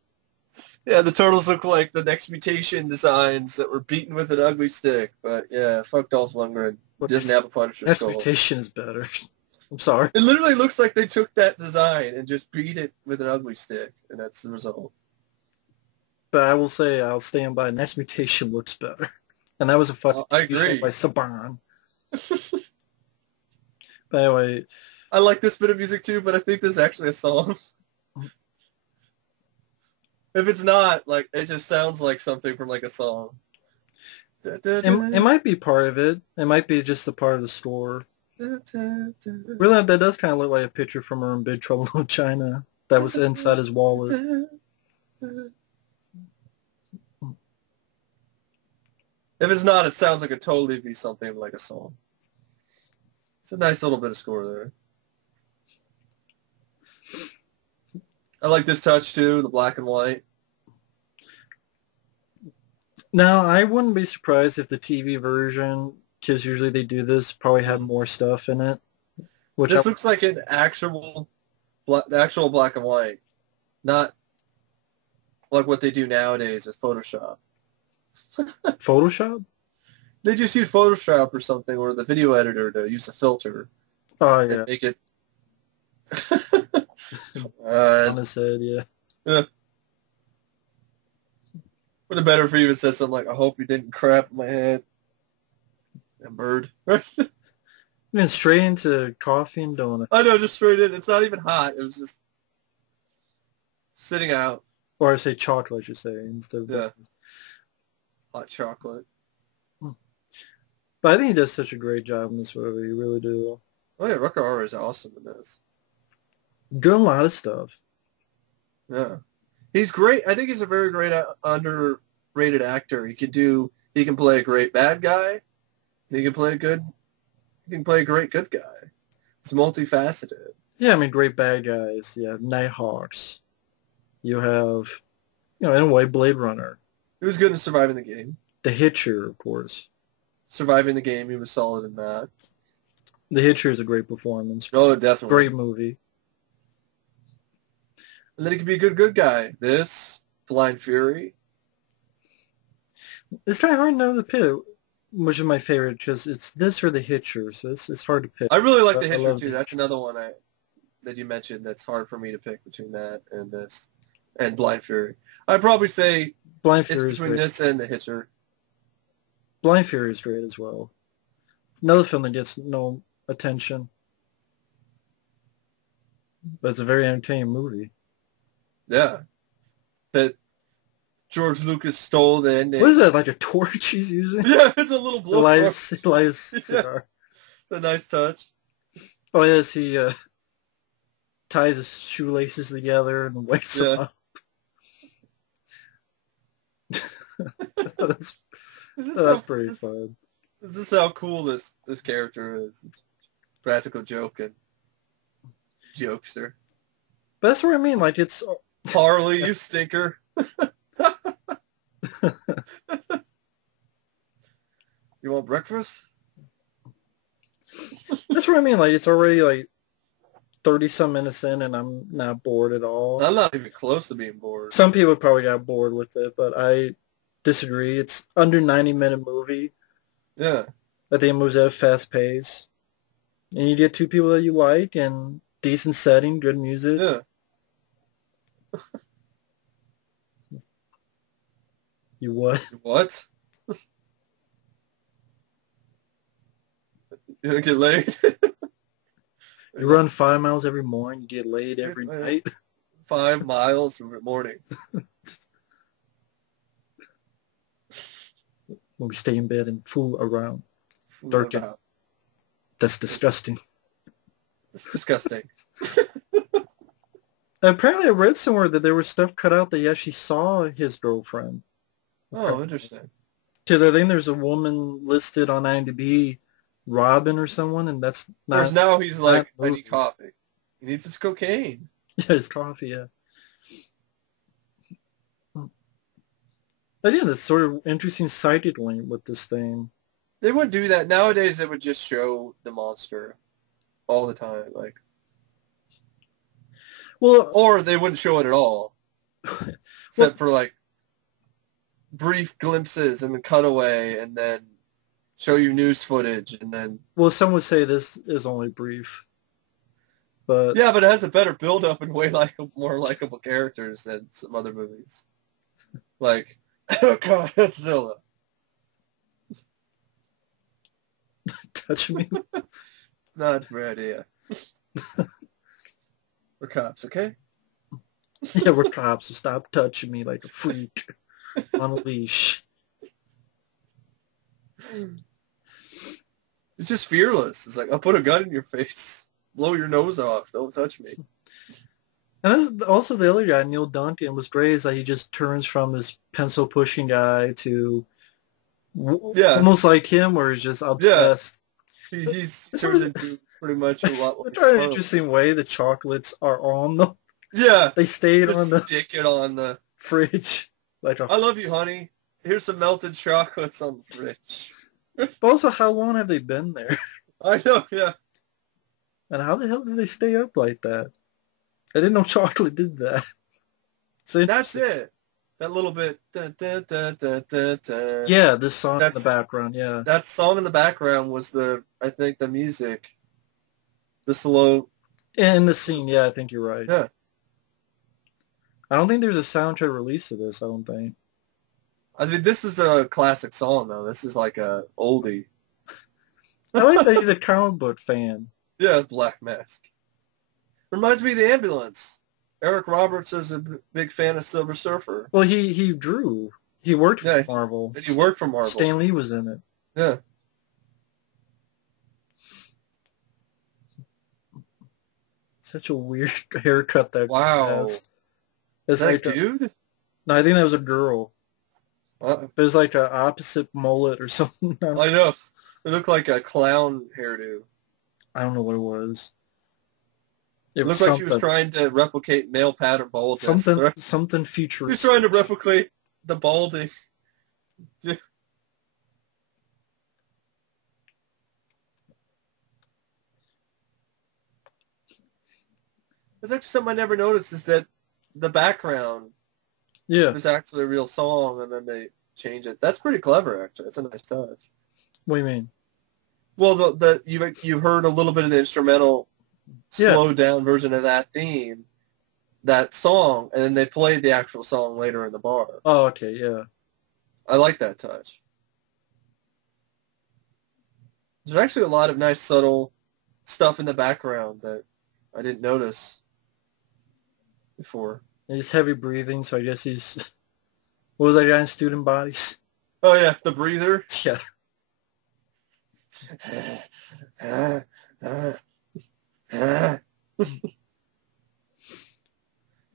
Yeah, the turtles look like the next mutation designs that were beaten with an ugly stick. But yeah, fuck Dolph Lundgren. He But doesn't have a Punisher next skull. mutation is better. I'm sorry. It literally looks like they took that design and just beat it with an ugly stick, and that's the result. But I will say I'll stand by next mutation looks better. And that was a fucking I TV show by agree. Saban. But anyway, I like this bit of music too, but I think this is actually a song. If it's not, like, it just sounds like something from like a song. Da, da, it da, might be part of it. It might be just a part of the score. da, da, da, Really, that does kind of look like a picture from her in Big Trouble in China that was inside his wallet. da, da. If it's not, it sounds like it totally be something like a song. It's a nice little bit of score there. I like this touch too, the black and white. Now, I wouldn't be surprised if the TV version, because usually they do this, probably had more stuff in it. Which I This looks like an actual black and white, not like what they do nowadays with Photoshop. Photoshop? They just use Photoshop or something, or the video editor to use a filter Oh and yeah, make it. on his head, yeah. Yeah. Would have better if he even said something like, "I hope you didn't crap my head." And bird. Went straight into coffee and donut. I know, just straight in. It's not even hot. It was just sitting out. Or I say chocolate, I should say, instead of Yeah, hot chocolate. But I think he does such a great job in this movie. You really do. Oh yeah, Rutger Hauer is awesome in this. Doing a lot of stuff. Yeah, he's great. I think he's a very great underrated actor. He can do. He can play a great bad guy. He can play a good. He can play a great good guy. It's multifaceted. Yeah, I mean, great bad guys. You have Nighthawks. You have, in a way, Blade Runner. He was good in surviving the game. The Hitcher, of course. Surviving the game, he was solid in that. The Hitcher is a great performance. Oh, definitely. Great movie. And then he could be a good guy. This, Blind Fury. It's kind of hard to know the pick, which is my favorite, because it's this or The Hitcher, so it's hard to pick. I really like But the I Hitcher love too. The That's Hitcher. another one that you mentioned that's hard for me to pick between that and this and Blind Fury. I'd probably say Blind it's Fury is between great. this and the Hitcher. Blind Fury is great as well. It's another film that gets no attention, but it's a very entertaining movie. Yeah. That George Lucas stole the ending. What is that, like a torch he's using? Yeah, it's a little blow Elias, torch. Elias Yeah. cigar. It's a nice touch. Oh yes, he ties his shoelaces together and wakes him Yeah. up. that's, Is this that's how, pretty fun. is this how cool this character is? Practical joke and jokester. But that's what I mean. Like it's Harley, you stinker. You want breakfast? that's what I mean. Like it's already like 30-some minutes in, and I'm not bored at all. I'm not even close to being bored. Some people probably got bored with it, but I disagree. It's under 90-minute movie. Yeah. I think it moves at a fast pace. And you get two people that you like and decent setting, good music. Yeah. You what? What? You gonna get laid? You run 5 miles every morning, you get laid every night. 5 miles every morning. When we stay in bed and fool around. Fool Durkin. about. That's disgusting. It's disgusting. Apparently I read somewhere that there was stuff cut out that he actually saw his girlfriend. Oh, interesting. Because I think there's a woman listed on IMDb, Robin or someone, and that's not... Whereas now he's like, I not- need coffee. He needs his cocaine. Yeah, his coffee, yeah. But yeah, that's sort of interesting sighted link with this thing. They wouldn't do that. Nowadays, they would just show the monster all the time. Like, Well, or they wouldn't show it at all. Except for, like, brief glimpses and the cutaway and then show you news footage and then... well, some would say this is only brief. But Yeah, but it has a better build-up and way more likable characters than some other movies. Like, Godzilla. touch me. Not a bad idea. We're cops, okay? Yeah, we're cops, so stop touching me like a freak on a leash. It's just fearless. It's like, I'll put a gun in your face. Blow your nose off. Don't touch me. And that's also the other guy, Neil Duncan, was great is that he just turns from this pencil pushing guy to almost like him, where he's just obsessed. Yeah. He's turns into pretty much a lot like an interesting way the chocolates are on the... Yeah. They stayed on the stick it on the fridge. Like I love you, honey. Here's some melted chocolates on the fridge. But also, how long have they been there? I know, yeah. And how the hell did they stay up like that? I didn't know chocolate did that. So that's it. That little bit. Dun, dun, dun, dun, dun, dun. Yeah, this song in the background, yeah. That song in the background was I think the music. The slow. In the scene, yeah, I think you're right. Yeah. I don't think there's a soundtrack release of this, I don't think. I mean, this is a classic song, though. This is like a oldie. I like that he's a comic book fan. Yeah, Black Mask. Reminds me of The Ambulance. Eric Roberts is a big fan of Silver Surfer. Well, he drew. He worked for Marvel. And he worked for Marvel. Stan Lee was in it. Yeah. Such a weird haircut that guy has. Is that like a dude? No, I think that was a girl. It was like an opposite mullet or something. I know. It looked like a clown hairdo. I don't know what it was. It looked like she was trying to replicate male pattern baldness. Something futuristic. She was trying to replicate the balding. There's actually something I never noticed is that the background is actually a real song, and then they change it. That's pretty clever, actually. That's a nice touch. What do you mean? Well, you heard a little bit of the instrumental, slowed down version of that theme, that song, and then they played the actual song later in the bar. Oh, okay, yeah. I like that touch. There's actually a lot of nice, subtle stuff in the background that I didn't notice before. He's heavy breathing, so I guess he's... What was that guy in Student Bodies? Oh, yeah, the breather. Yeah.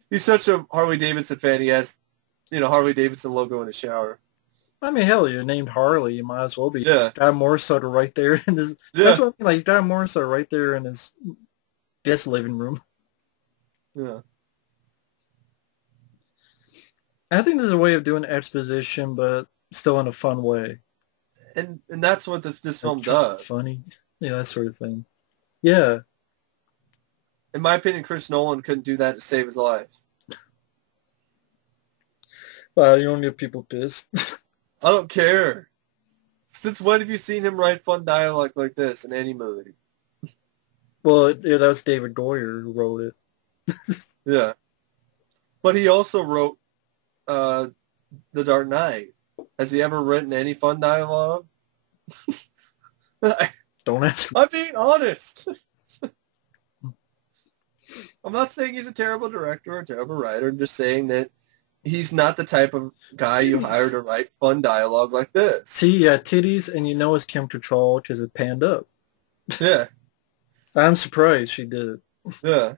He's such a Harley Davidson fan. He has, Harley Davidson logo in his shower. I mean, hell, you're named Harley. You might as well be. Yeah. Got Morissette right there in his... Yeah. That's what I mean. Like, he's got Morissette right there in his guest living room. Yeah. I think there's a way of doing exposition, but still in a fun way. And that's what this film does. Funny. Yeah, that sort of thing. Yeah. In my opinion, Chris Nolan couldn't do that to save his life. Wow, you don't get people pissed. I don't care. Since when have you seen him write fun dialogue like this in any movie? Well, yeah, that was David Goyer who wrote it. Yeah. But he also wrote uh, The Dark Knight. Has he ever written any fun dialogue? Don't answer. I'm being honest. I'm not saying he's a terrible director or a terrible writer. I'm just saying that he's not the type of guy you hire to write fun dialogue like this. See, you got titties, and you know it's Kim Cattrall because it panned up. Yeah. I'm surprised she did it. Yeah.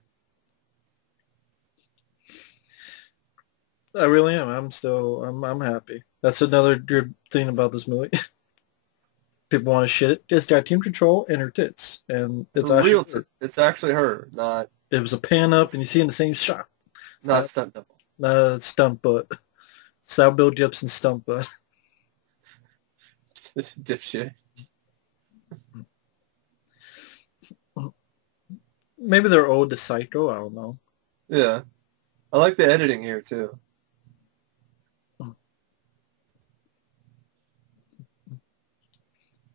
I really am. I'm happy. That's another good thing about this movie. People want to shit it. It's got Kim Cattrall and her tits, and it's Real actually it's actually her, not it was a pan up, and you see in the same shot. It's not stunt double. not a stunt butt. It's not Bill Gibson stunt butt. Dipshit. Maybe they're owed to Psycho. I don't know. Yeah. I like the editing here too.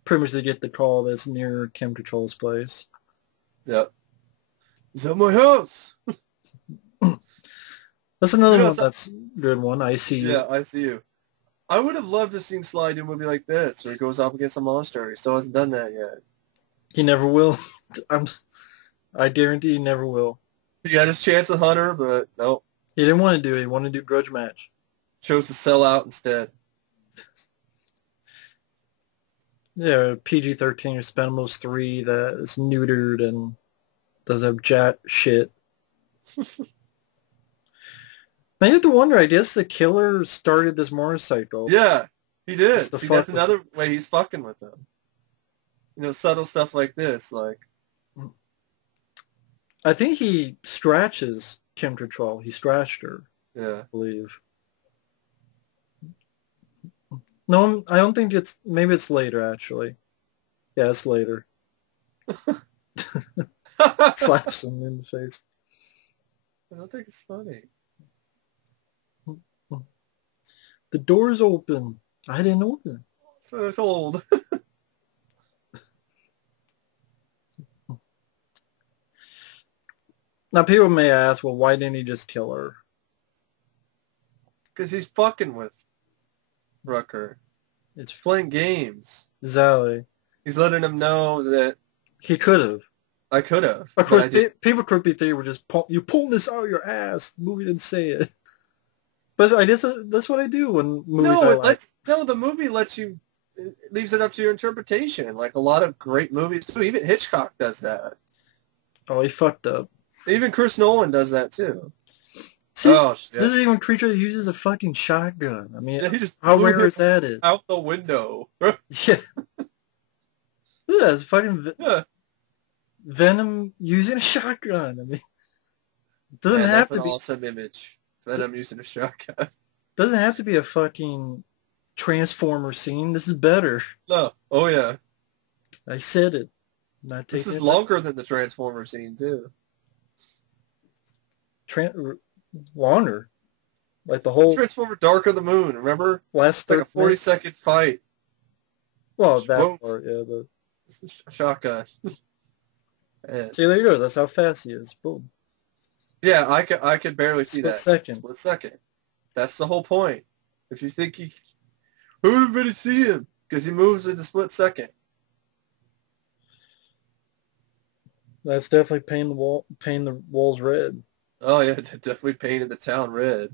Pretty much they get the call that's near Kim Cattrall's place. Yep. Is that my house? That's another one that's a good one. I See You. Yeah, I see you. I would have loved to seen Sly do a movie like this, where he goes up against a monster. He still hasn't done that yet. He never will. I guarantee he never will. He got his chance at Hunter, but nope. He didn't want to do it. He wanted to do Grudge Match. Chose to sell out instead. Yeah, PG-13 or Expendables 3 that is neutered and does have jack shit. Now you have to wonder, I guess the killer started this motorcycle. Yeah, he did. See, that's with another way he's fucking with them. You know, subtle stuff like this, like... I think he scratches Kim Cattrall. He scratched her, Yeah. I believe. No, I don't think it's... Maybe it's later, actually. Yeah, it's later. Slaps him in the face. I don't think it's funny. The door's open. I didn't open it. It's old. Now, people may ask, well, why didn't he just kill her? Because he's fucking with Rutger. It's Playing games. Exactly. He's letting him know that He could have. I could have. Of course, people could be thinking, you pulling this out of your ass. The movie didn't say it. But I guess that's what I do when movies the movie lets you, leaves it up to your interpretation. Like a lot of great movies do. Even Hitchcock does that. Oh, he fucked up. Even Chris Nolan does that too. See, this is even a creature that uses a fucking shotgun. I mean, he just how rare is that? Out the window. Yeah. Yeah, it's fucking Venom using a shotgun. I mean, it doesn't have to be. That's an awesome image. Venom using a shotgun. Doesn't have to be a fucking Transformer scene. This is better. No. Oh yeah. I said it. This is longer than the Transformer scene too. Longer. Like the whole Transformer Dark of the Moon, remember? Last like a 40-second fight. Well, that part, yeah, but shotgun. See, there he goes. That's how fast he is. Boom. Yeah, I could barely see that. Split second. That's the whole point. If you think everybody see him because he moves in a split second. That's definitely paint the walls red. Oh yeah, definitely painted the town red.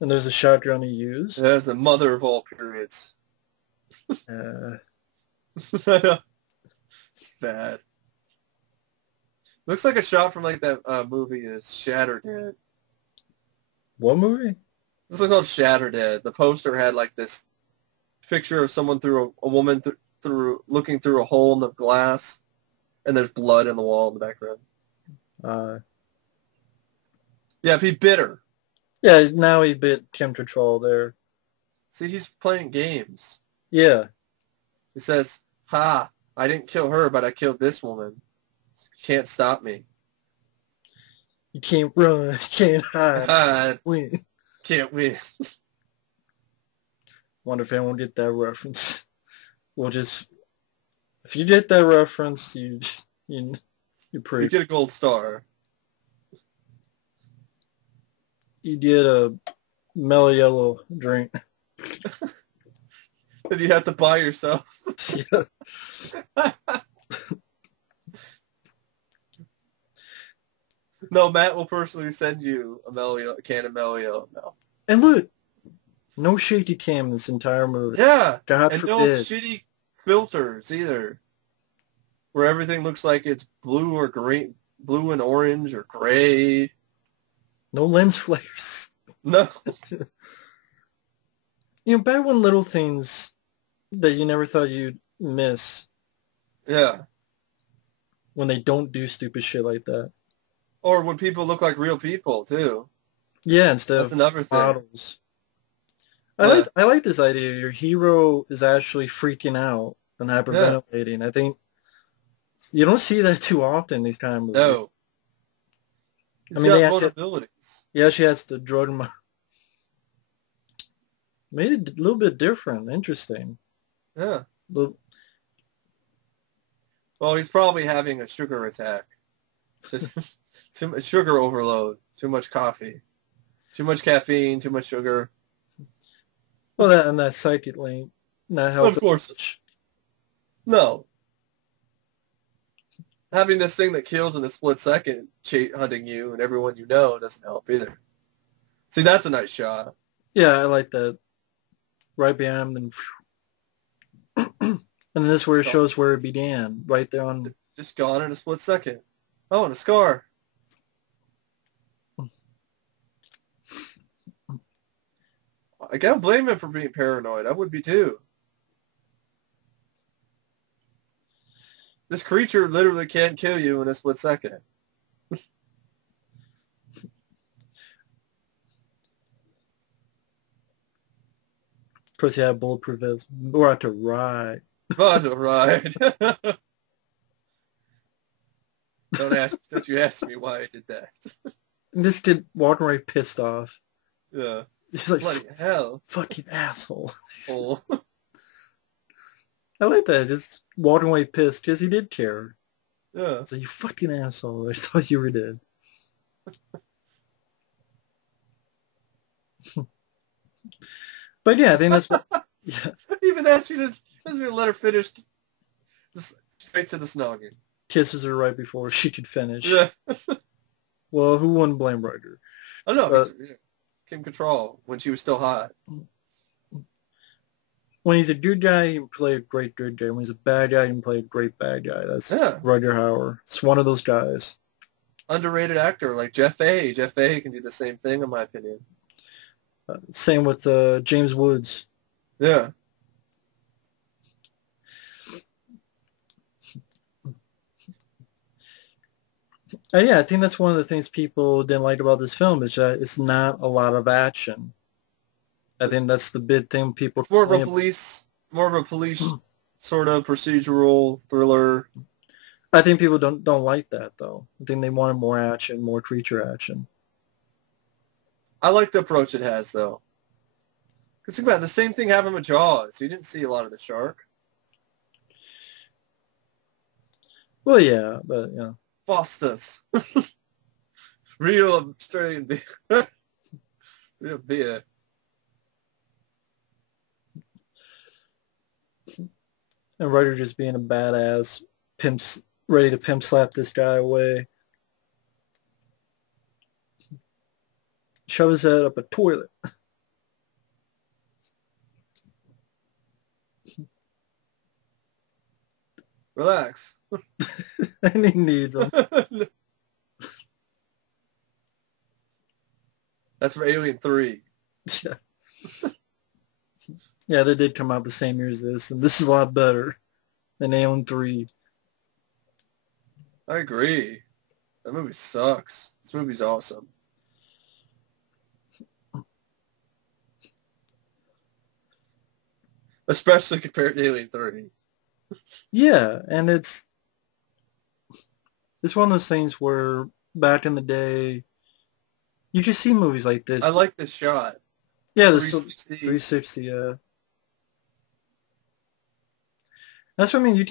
And there's a shotgun he used. There's the mother of all periods. It's bad. Looks like a shot from like that movie is Shattered Dead. What movie? This is called Shattered Dead. The poster had like this picture of someone through a woman through looking through a hole in the glass, and there's blood in the wall in the background. Yeah, if he bit her. Yeah, now he bit Kim Cattrall there. See, he's playing games. Yeah. He says, "Ha! I didn't kill her, but I killed this woman. You can't stop me." You can't run, you can't hide, you I can't win. can't win. Wonder if anyone get that reference. We'll just, if you get that reference, you, you're You pretty, get a gold star. you get a mellow yellow drink. And you have to buy yourself. Yeah. No, Matt will personally send you a can of Melio. No. And look, no shaky cam in this entire movie. Yeah, God and no forbid. shitty filters either, where everything looks like it's blue or green, blue and orange or gray. No lens flares. No. Back when little things that you never thought you'd miss Yeah. when they don't do stupid shit like that. Or when people look like real people too. Yeah, instead That's of another thing. models. Yeah. I like this idea. Your hero is actually freaking out and Yeah. hyperventilating. I think you don't see that too often, these kind of movies. No. I He's mean, got vulnerabilities. he actually has to drug him out. Made it a little bit different, interesting. Yeah. Little, Well, he's probably having a sugar attack. Just too much sugar overload. Too much coffee. Too much caffeine. Too much sugar. well, that and that psychic link, not Of helping course. much. No. Having this thing that kills in a split second hunting you and everyone you know doesn't help either. See, that's a nice shot. Yeah, I like that. Right behind him, and then this is where it shows where it began, right there on. Just gone in a split second. Oh, and a scar. I can't blame him for being paranoid. I would be too. This creature literally can't kill you in a split second. Of course, he had bulletproof vest. We're out to ride. But right. Don't you ask me why I did that. And this kid walking away pissed off. Yeah. He's like, Bloody hell. fucking asshole. Oh. I like that. Just walking away pissed because he did care. Yeah. So you fucking asshole. I thought you were dead. But yeah, I think that's what. Yeah, Even that, she just doesn't even let her finish. Just straight to the snogging. kisses her right before she could finish. Yeah. Well, who wouldn't blame Rutger? I know. Kim Cattrall when she was still hot. When he's a good guy, he can play a great good guy. When he's a bad guy, he can play a great bad guy. That's Rutger Hauer. It's one of those guys. Underrated actor like Jeff Fahey. Jeff Fahey can do the same thing, in my opinion. Same with James Woods. Yeah. Yeah, I think that's one of the things people didn't like about this film is that it's not a lot of action. I think that's the big thing people. It's more of a police sort of procedural thriller. I think people don't like that though. I think they wanted more action, more creature action. I like the approach it has though. Because think about it, the same thing happened with Jaws. You didn't see a lot of the shark. Well, yeah, but yeah. Foster's. Real Australian beer. Real beer. And Ryder just being a badass, ready to pimp slap this guy away. Shove his head up a toilet. Relax. And he needs him. That's for Alien 3. Yeah. Yeah, they did come out the same year as this, and this is a lot better than Alien 3. I agree. That movie sucks. This movie's awesome. Especially compared to Alien 3. Yeah, and it's one of those things where back in the day. You just see movies like I this. like the shot. Yeah, this 360. 360. That's what I mean. You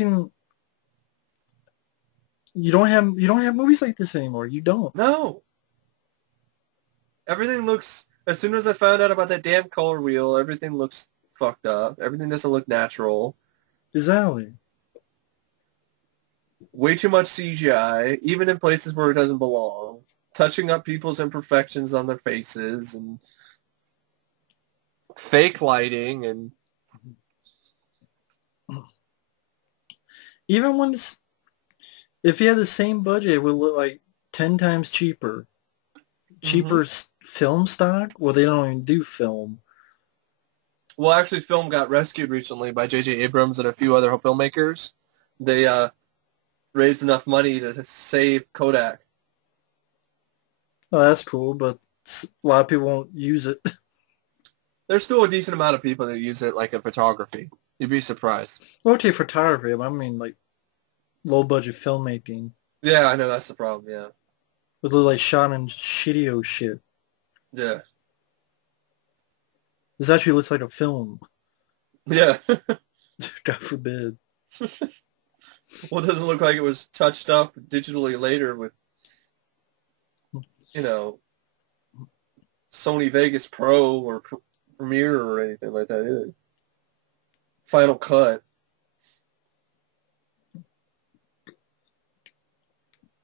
don't have movies like this anymore. You don't. No. Everything looks, as soon as I found out about that damn color wheel, everything looks fucked up. Everything doesn't look natural. Exactly. Way too much CGI, even in places where it doesn't belong. Touching up people's imperfections on their faces and fake lighting and Even if you had the same budget, it would look like 10 times cheaper. hmm Cheaper film stock? Well, they don't even do film. well, actually, film got rescued recently by J.J. Abrams and a few other filmmakers. They raised enough money to save Kodak. Oh, that's cool, but a lot of people won't use it. There's still a decent amount of people that use it like in photography. You'd be surprised. Okay, photography, but I mean like low budget filmmaking. Yeah, I know that's the problem. Yeah, It looks like shot in shitty shit. yeah, This actually looks like a film. yeah. God forbid. Well, it doesn't look like it was touched up digitally later with, you know, Sony Vegas Pro or Premiere or anything like that either. Final Cut.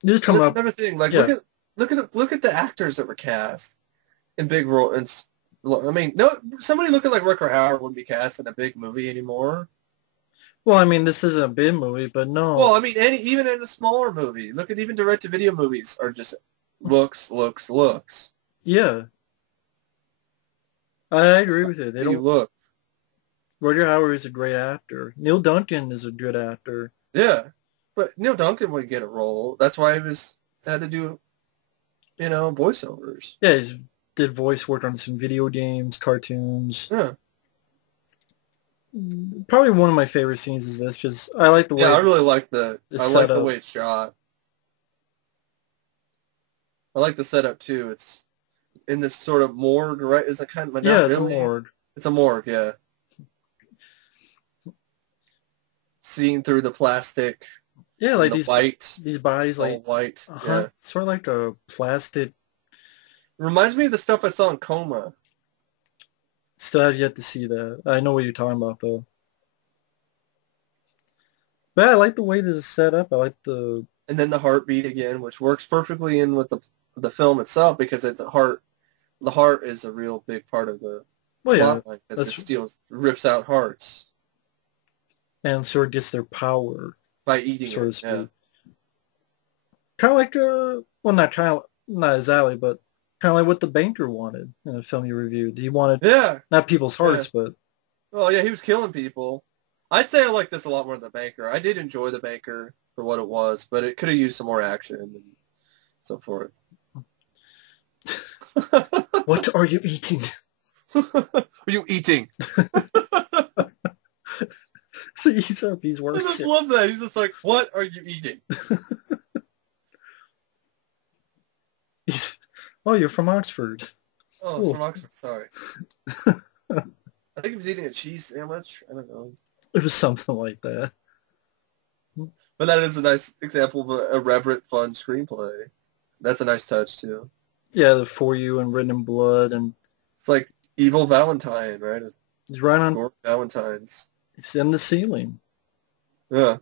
This is And coming that's up. another thing. Like, Yeah. look at the actors that were cast in big roles. I mean, no, somebody looking like Rutger Hauer wouldn't be cast in a big movie anymore. Well, I mean, this isn't a big movie, but Well, no. I mean, even in a smaller movie, look at even direct-to-video movies are just looks, looks, looks. Yeah, I agree with you. They You don't. look. Rutger Hauer is a great actor. Neil Duncan is a good actor. Yeah. But Neil Duncan would get a role. That's why had to do, voiceovers. Yeah, he's did voice work on some video games, cartoons. Yeah. Probably one of my favorite scenes is this. Just I like the Yeah, way I really this like is I set like the up. way it's shot. I like the setup too. It's in this sort of morgue, right? Is it kind of, but not Yeah, it's a really. morgue. It's a morgue, yeah. Seeing through the plastic Yeah, and like the white, these bodies, all like white. Yeah. sort of like a plastic. Reminds me of the stuff I saw in Coma. Still have yet to see that. I know what you're talking about though. But I like the way this is set up. I like the And then the heartbeat again, which works perfectly in with the film itself because the heart is a real big part of the well, yeah, plot line because that's rips out hearts and sort of gets their power, by eating so to it. Yeah. speak. Kind of like well, not exactly, but kind of like what the banker wanted in a film you reviewed. He wanted Yeah. not people's Yeah. hearts, but Oh yeah, he was killing people. I'd say I like this a lot more than the banker. I did enjoy the banker for what it was, but it could have used some more action and so forth. what are you eating? Are you eating? So he's up. He's I just worse. love that. He's just like, what are you eating? He's. Oh, you're from Oxford. Oh, it's Cool. from Oxford. Sorry. I think he was eating a cheese sandwich. I don't know. It was something like that. But that is a nice example of a irreverent, fun screenplay. That's a nice touch, too. Yeah, the For You and Written in Blood, and It's like Evil Valentine, right? he's right on. Gore Valentine's. It's in the ceiling. Yeah.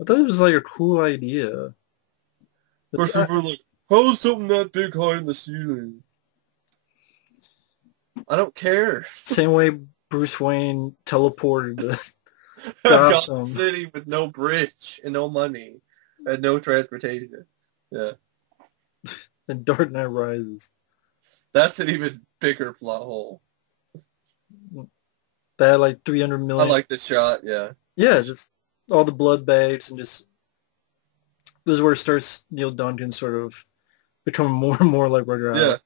I thought it was like a cool idea. It's, First people were like, how's something that big high in the ceiling? I don't care. same way Bruce Wayne teleported to Gotham Gotham. City with no bridge and no money and no transportation. Yeah. And Dark Knight Rises. That's an even bigger plot hole. That had like 300 I million. like the shot, yeah. Yeah, just all the blood bags and just this is where it starts Neil Duncan sort of becoming more and more like Rutger Yeah. Hauer,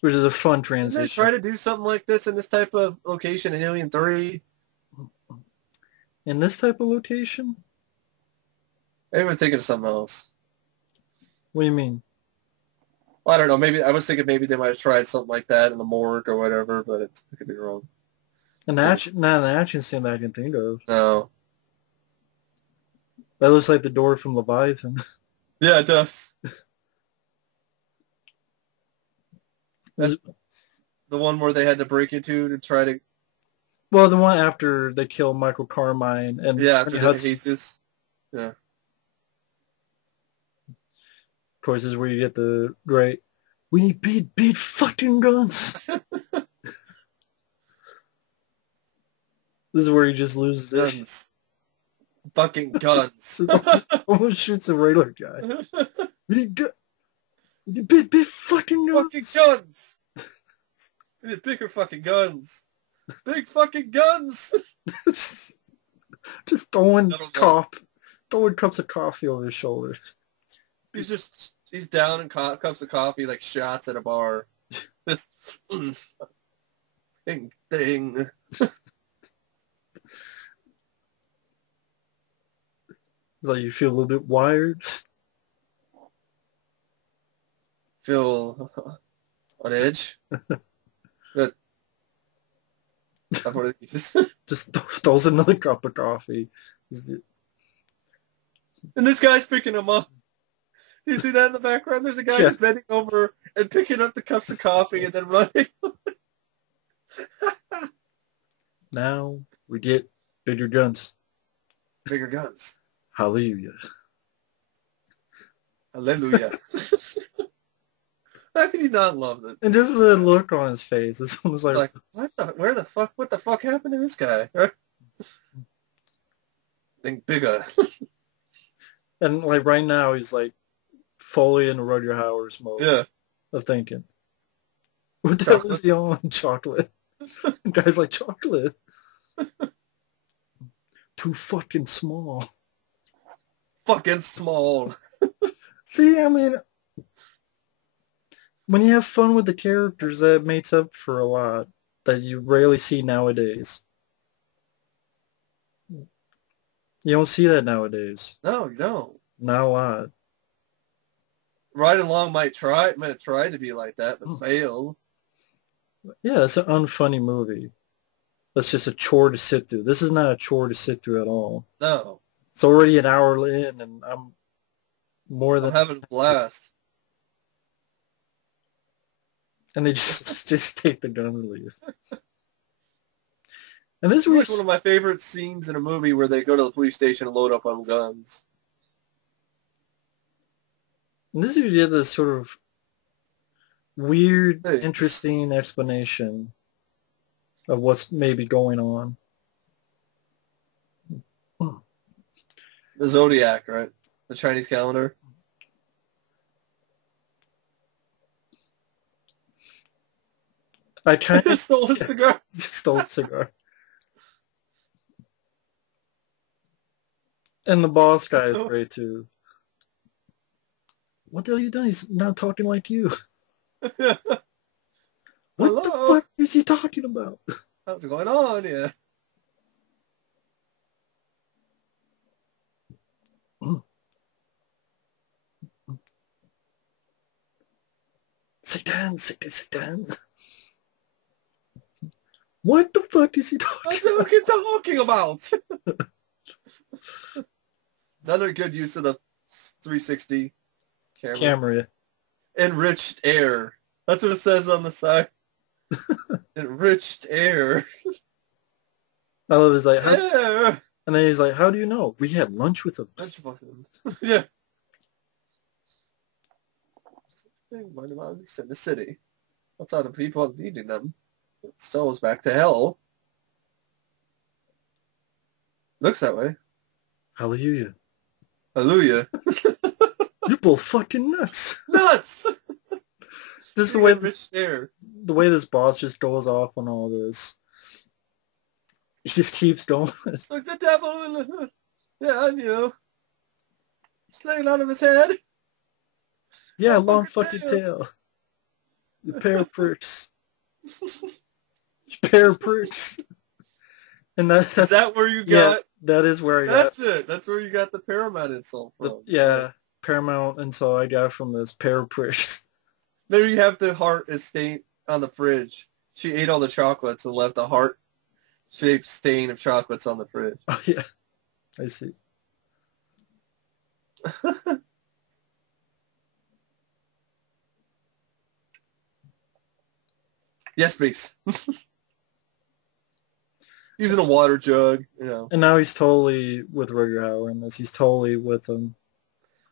which is a fun Didn't they transition. try to do something like this in this type of location in Alien 3? In this type of location, Maybe I'm thinking of something else. What do you mean? Well, I don't know. Maybe I was thinking maybe they might have tried something like that in the morgue or whatever, but I could be wrong. Something Not an action scene that I can think of. No. That looks like the door from Leviathan. Yeah, it does. That's the one where they had to break into to try to. Well, the one after they kill Michael Carmine and Yeah, Ernie after the Hudson, Jesus. Yeah. of course, is where you get the great, we need big fucking guns. This is where he just loses it. Guns. Fucking guns. Almost shoots a regular guy. We need big fucking guns. Fucking guns. We need bigger fucking guns. Big fucking guns. Just throwing cups of coffee over his shoulders. He's down in cups of coffee like shots at a bar. Just ding ding. It's like you feel a little bit wired. Feel on edge. But that's what it is. Just throws another cup of coffee. And this guy's picking him up. Do you see that in the background? There's a guy just bending over and picking up the cups of coffee and then running. Now we get bigger guns. Bigger guns. Hallelujah. Hallelujah. How can you not love it? And just the look on his face. It's almost like what the fuck happened to this guy? Think bigger. And like right now he's like fully in Rutger Hauer's mode. Yeah. Of thinking. What the hell is he on? Chocolate. Guy's like, chocolate. Too fucking small. Fucking small. See, I mean, when you have fun with the characters, that makes up for a lot that you rarely see nowadays. You don't see that nowadays. No, you don't. Not a lot. Ride Along might have tried to be like that, but failed. Yeah, it's an unfunny movie. That's just a chore to sit through. This is not a chore to sit through at all. No. It's already an hour in, and I'm having a blast. And they just take the guns and leave. And this is one of my favorite scenes in a movie where they go to the police station and load up on guns. And this is this sort of weird, interesting explanation of what's maybe going on. The Zodiac, right? The Chinese calendar. I kind of stole his cigar. Stole a cigar. And the boss guy is great too. What the hell you done? He's not talking like you. What the fuck is he talking about? What's going on here? Sit down. What the fuck is he talking about? Another good use of the 360 camera. Enriched air. That's what it says on the side. Enriched air. I love his like, and then he's like, how do you know? We had lunch with him. Yeah. Mind about in the city. Outside of people needing them. Souls back to hell. Looks that way. Hallelujah. Hallelujah. You're both fucking nuts. Nuts! This is the way this boss just goes off on all this. It just keeps going. It's like the devil. Yeah, I knew. Slaying out of his head. Yeah, long fucking tail. You pair of pricks. You pair of pricks. And is that where you got That is where I got That's it. That's where you got the Paramount insult the from. Yeah. yeah Paramount, and so I got from this pair of pricks. There you have the heart is stained on the fridge. She ate all the chocolates and left a heart-shaped stain of chocolates on the fridge. Oh yeah, I see. Yes, please. Using a water jug, you know. And now he's totally with Rutger Hauer in this. He's totally with him.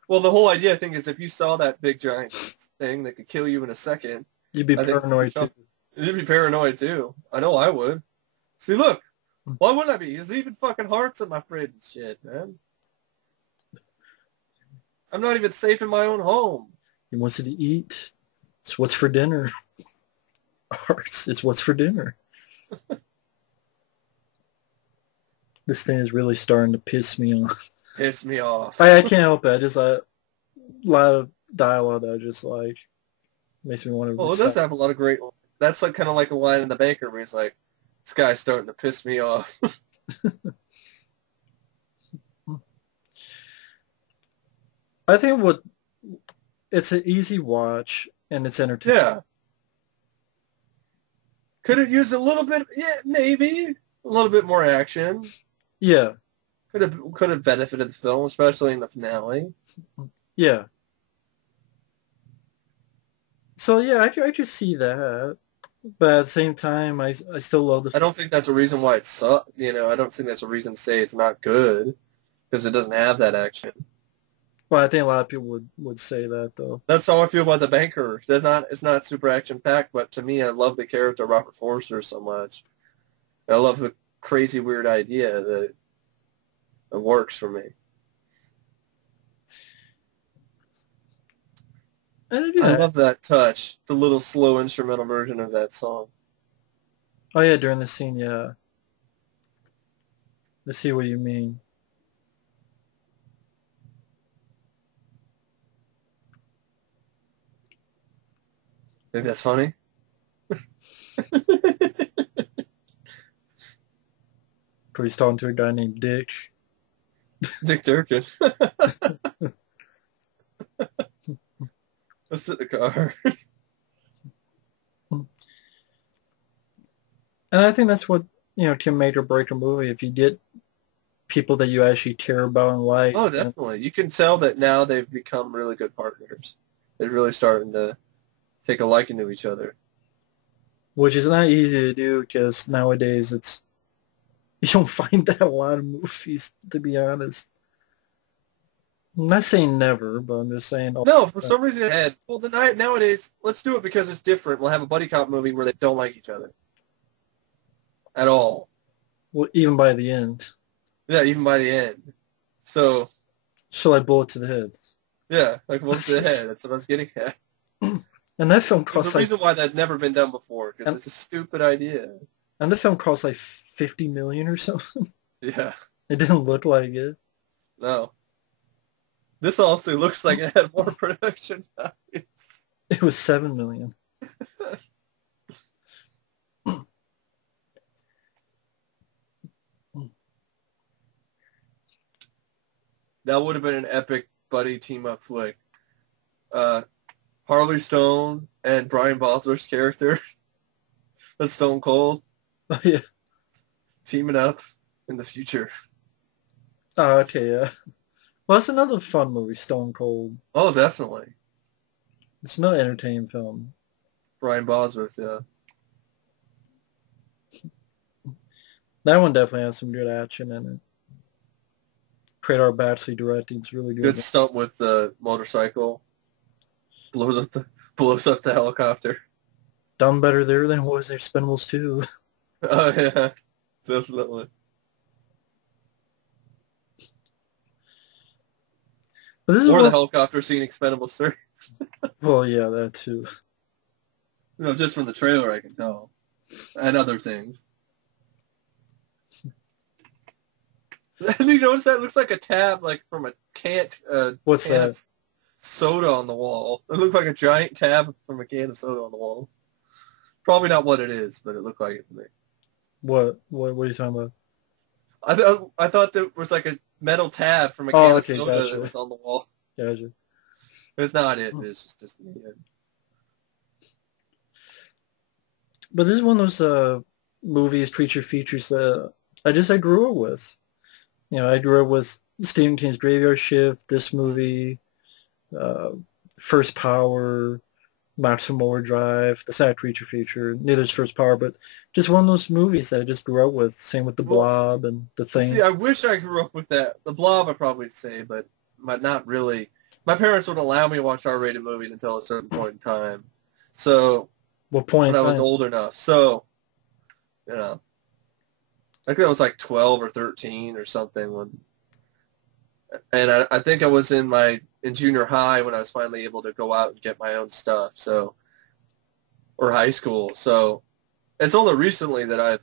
Well, the whole idea, I think, is if you saw that big giant thing that could kill you in a second, You'd be I think paranoid too. you'd be paranoid too. I know I would. See, look, why wouldn't I be? There's even fucking hearts in my fridge and shit, man. I'm not even safe in my own home. He wants you to eat. It's what's for dinner. Hearts. It's what's for dinner. This thing is really starting to piss me off. Piss me off. I can't help it. I just a lot of dialogue that I just like makes me want to. Well, it does have a lot of great. That's like kind of like a line in The Banker where he's like, "This guy's starting to piss me off." I think it's an easy watch and it's entertaining. Yeah. Could it use a little bit? Yeah, maybe a little bit more action. Yeah. Could have benefited the film, especially in the finale. Yeah. So yeah, I could see that, but at the same time, I still love the. I don't think that's a reason why it sucked. You know, I don't think that's a reason to say it's not good because it doesn't have that action. Well, I think a lot of people would say that though. That's how I feel about The Banker. It's not super action packed, but to me, I love the character Robert Forster so much. I love the crazy weird idea that it works for me. I love that touch, the little slow instrumental version of that song. Oh yeah, during the scene, yeah. I see what you mean. Think that's funny? He's talking to a guy named Dick. Dick Durkin. Let's sit in the car. And I think that's what, can make or break a movie. If you get people that you actually care about and like. Oh, definitely. You can tell that now they've become really good partners. They're really starting to take a liking to each other. Which is not easy to do because nowadays you don't find that a lot of movies, to be honest. I'm not saying never, but I'm just saying. No, for some reason it had. Well, nowadays, let's do it because it's different. We'll have a buddy cop movie where they don't like each other. At all. Well, even by the end. Yeah, even by the end. So. So like bullet to the head. Yeah, like bullet to the head. That's what I was getting at. And that film cost There's a reason why that's never been done before, because it's a stupid idea. And the film cost like $50 million or something. Yeah. It didn't look like it. No. This also looks like it had more production values. It was $7 million. That would have been an epic buddy team-up flick. Harley Stone and Brian Bosworth's character, that's Stone Cold, Oh, yeah. teaming up in the future. Oh, okay, yeah. Well, that's another fun movie, Stone Cold. Oh, definitely. It's another entertaining film. Brian Bosworth, yeah. That one definitely has some good action in it. Kratar Baxley directing. It's really good. Good stunt with the motorcycle. Blows up the helicopter. Done better there than was their Expendables 2. Oh yeah, definitely. But this is the helicopter scene Expendables 3. Well, yeah, that too. Just from the trailer I can tell. And other things. You notice that? It looks like a tab, like from a can. What's can that? Of soda on the wall. It looked like a giant tab from a can of soda on the wall. Probably not what it is, but it looked like it to me. What are you talking about? I thought there was like a metal tab from a Oh, can of okay, soda that gotcha, was on the wall. gotcha. It's not it. It's just yeah. But this is one of those movies, creature features that I grew up with. You know, I grew up with Stephen King's Graveyard Shift, this movie, uh, First Power, Maximum Overdrive, the sad creature feature. Neither's First Power, but just one of those movies that I just grew up with. Same with The Well, Blob and The see, Thing. I wish I grew up with that. The Blob, I'd probably say, but not really. My parents wouldn't allow me to watch R-rated movies until a certain point in time. So What point when in I was time? old enough, so you know, I think I was like 12 or 13 or something when, and I think I was in junior high when I was finally able to go out and get my own stuff. So or high school. So it's only recently that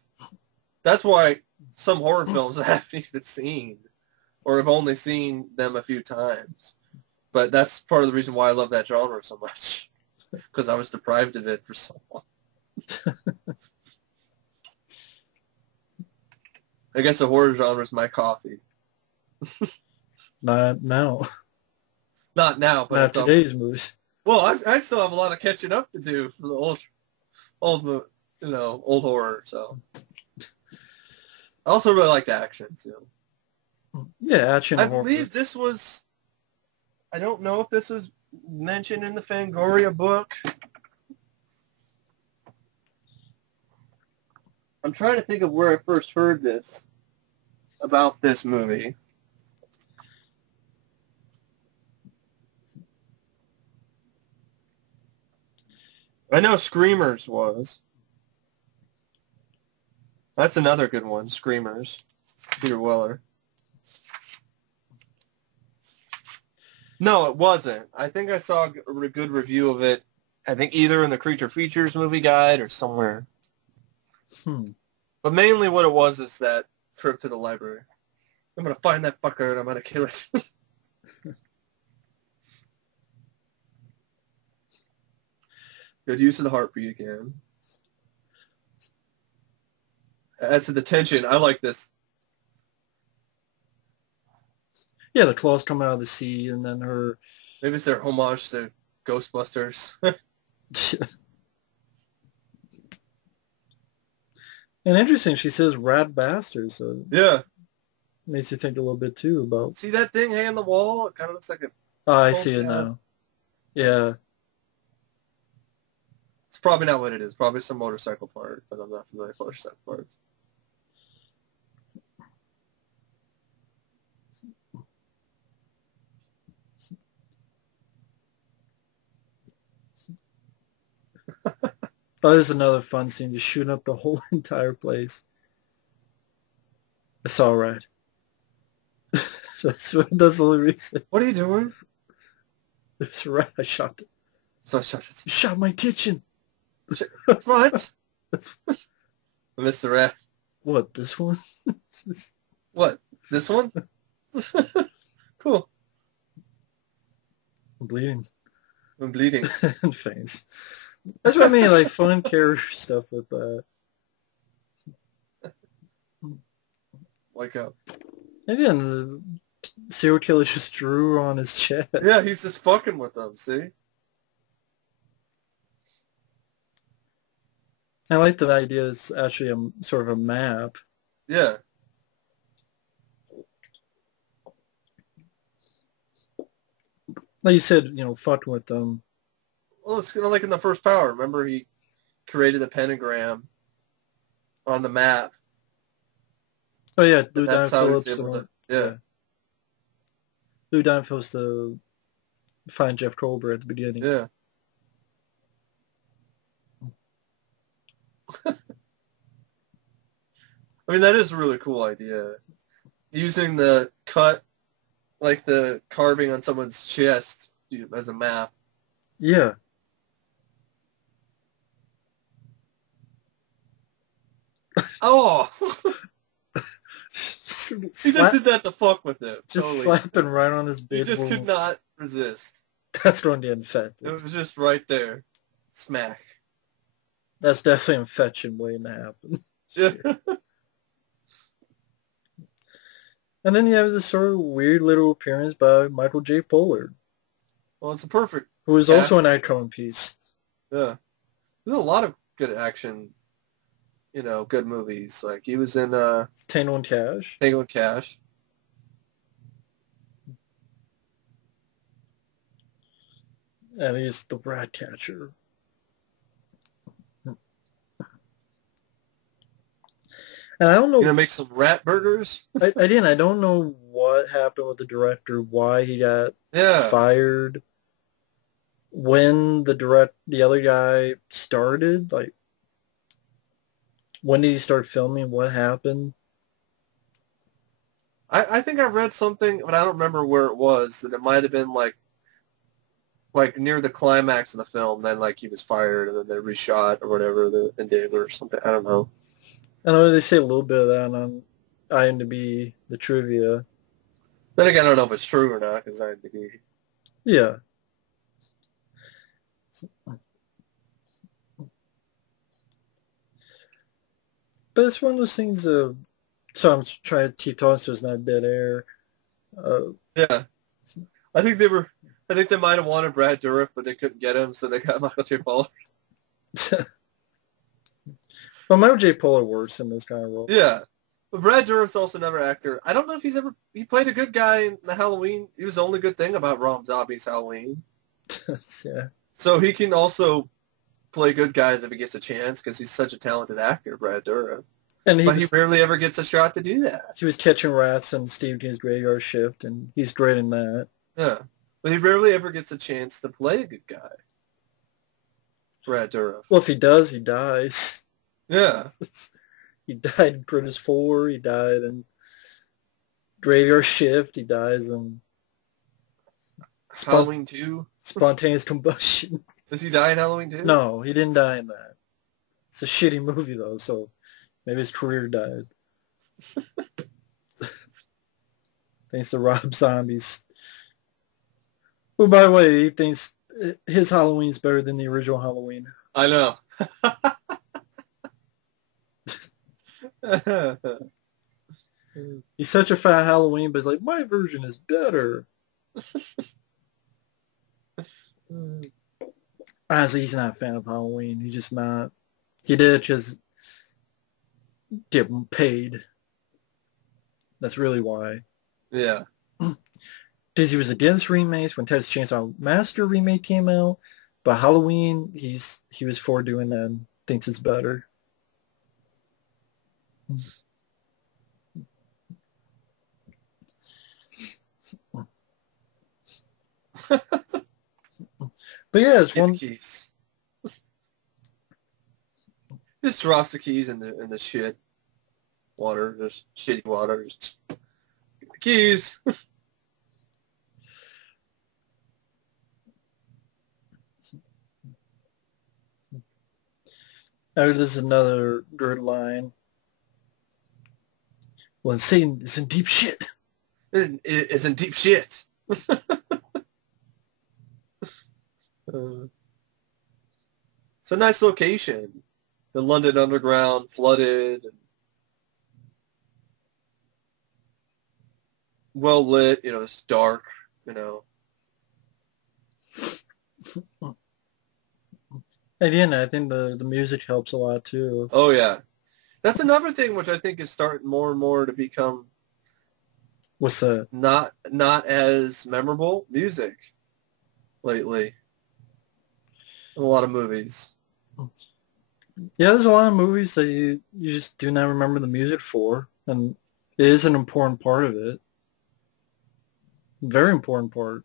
that's why some horror films I haven't even seen or have only seen them a few times. But that's part of the reason why I love that genre so much because I was deprived of it for so long. I guess the horror genre is my coffee. Not now. Not now, but Not today's movies. well, I still have a lot of catching up to do for the old horror. So I also really like the action too. Yeah, action I and horror. believe this was. I don't know if this was mentioned in the Fangoria book. I'm trying to think of where I first heard this about this movie. I know Screamers was. That's another good one, Screamers. Peter Weller. No, it wasn't. I think I saw a good review of it. I think either in the Creature Features movie guide or somewhere. But mainly what it was is that trip to the library. I'm going to find that fucker and I'm going to kill it. Good use of the heartbeat again. As to the tension, I like this. Yeah, the claws coming out of the sea, and then her. Maybe it's their homage to Ghostbusters. And interesting, she says "rat bastard," so Yeah. makes you think a little bit too about. See that thing hanging on the wall? It kind of looks like a Oh, I see bulging it out. now. Yeah, It's probably not what it is. Probably some motorcycle part, but I'm not familiar with motorcycle parts. oh, there's another fun scene, just shooting up the whole entire place. It's all right. That's the only reason. What are you doing? There's a rat. I shot it. So shut it. You shot my kitchen. What? Mr. Rat. What, this one? What? This one? Cool. I'm bleeding. I'm bleeding. And fangs. That's what I mean, like fun character stuff with that. Wake up. And again, the serial killer just drew on his chest. Yeah, he's just fucking with them, see? I like the idea it's actually a sort of a map. Yeah. Like you said, fucking with them. Well, it's kind of like in the first Power. Remember he created the pentagram on the map. Oh yeah, But Lou that's Diamond how he was Phillips. able to... Yeah. Lou Diamond Phillips to find Jeff Colbert at the beginning. Yeah. I mean, that is a really cool idea. Using the cut, like the carving on someone's chest as a map. Yeah. Oh! He just did that to fuck with him. Just totally. slapping right on his big He just could wounds. not resist. That's going to infect It it. was just right there. Smack. That's definitely infection waiting to happen. Yeah. And then you have this sort of weird little appearance by Michael J. Pollard, Well, it's a perfect who is also an casting. icon piece. Yeah. There's a lot of good action, good movies. Like he was in Tango and Cash. Tango and Cash. And he's the rat catcher. And I don't You know, know, make some rat burgers. I don't know what happened with the director, why he got Yeah. fired, when the other guy started, like when did he start filming, what happened? I think I read something, but I don't remember where it was, that it might have been like near the climax of the film, then like he was fired and then they reshot or whatever and did or something. I don't know. I know they say a little bit of that on IMDb, the trivia. Then again, I don't know if it's true or not because I think Yeah. But it's one of those things so I'm trying to keep talking so it's not dead air. Uh, yeah. I think they were. I think they might have wanted Brad Dourif, but they couldn't get him, so they got Michael J. Pollard. but Michael J. Pollard works in this kind of role. Yeah, but Brad Dourif's also another actor. I don't know if he played a good guy in the Halloween. He was the only good thing about Rob Zombie's Halloween. Yeah. So he can also play good guys if he gets a chance because he's such a talented actor, Brad Dourif. And But he rarely ever gets a shot to do that. he was catching rats in Steve King's Graveyard Shift, and he's great in that. Yeah, but he rarely ever gets a chance to play a good guy, Brad Dourif. Well, if he does, he dies. Yeah. He died in Critters 4. He died in Graveyard Shift. He dies in Halloween 2. Spontaneous Combustion. Does he die in Halloween 2? No, he didn't die in that. It's a shitty movie, though, so maybe his career died. Thanks to Rob Zombie's. Who, by the way, he thinks his Halloween's better than the original Halloween. I know. He's such a fan of Halloween, but he's like, my version is better. Honestly, he's not a fan of Halloween. He's just not. He did it because get paid. That's really why. Yeah. Because he was against remakes when Texas Chainsaw Massacre remake came out, but Halloween, he was for doing that and thinks it's better. But yeah, it's Get one. the keys. Just drops the keys in the shit water, just shitty water. Just get the keys. Oh, this is another good line. Well, Satan is in deep shit. It's in deep shit. It's a nice location. The London Underground flooded, and well lit. It's dark. You know. Again, I think the music helps a lot too. Oh yeah, that's another thing which I think is starting more and more to become What's that? not as memorable music lately. In a lot of movies. Yeah, there's a lot of movies that you just do not remember the music for, and it is an important part of it. Very important part.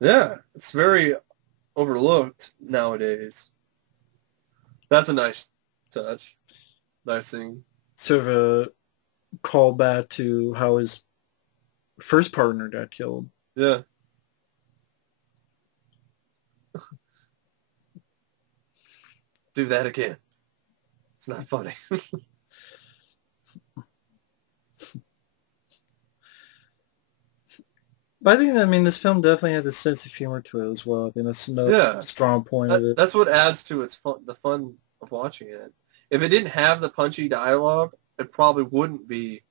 Yeah, it's very overlooked nowadays. That's a nice touch. Nice thing. Sort of a callback to how his first partner got killed. Yeah. Do that again. It's not funny. But I mean, this film definitely has a sense of humor to it as well. I think that's another Yeah. strong point of it. That's what adds to the fun of watching it. If it didn't have the punchy dialogue, it probably wouldn't be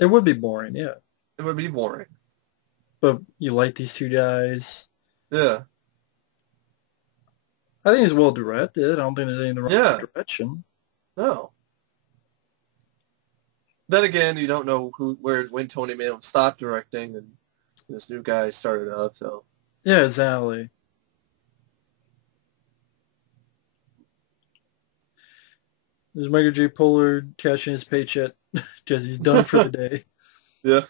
It would be boring, yeah. It would be boring. But you like these two guys. Yeah. I think it's well directed. I don't think there's anything wrong with the Yeah. direction. No. Then again, you don't know when Tony Maylam stopped directing and this new guy started up. So Yeah, exactly. There's Michael J. Pollard cashing his paycheck because he's done for the day. yeah,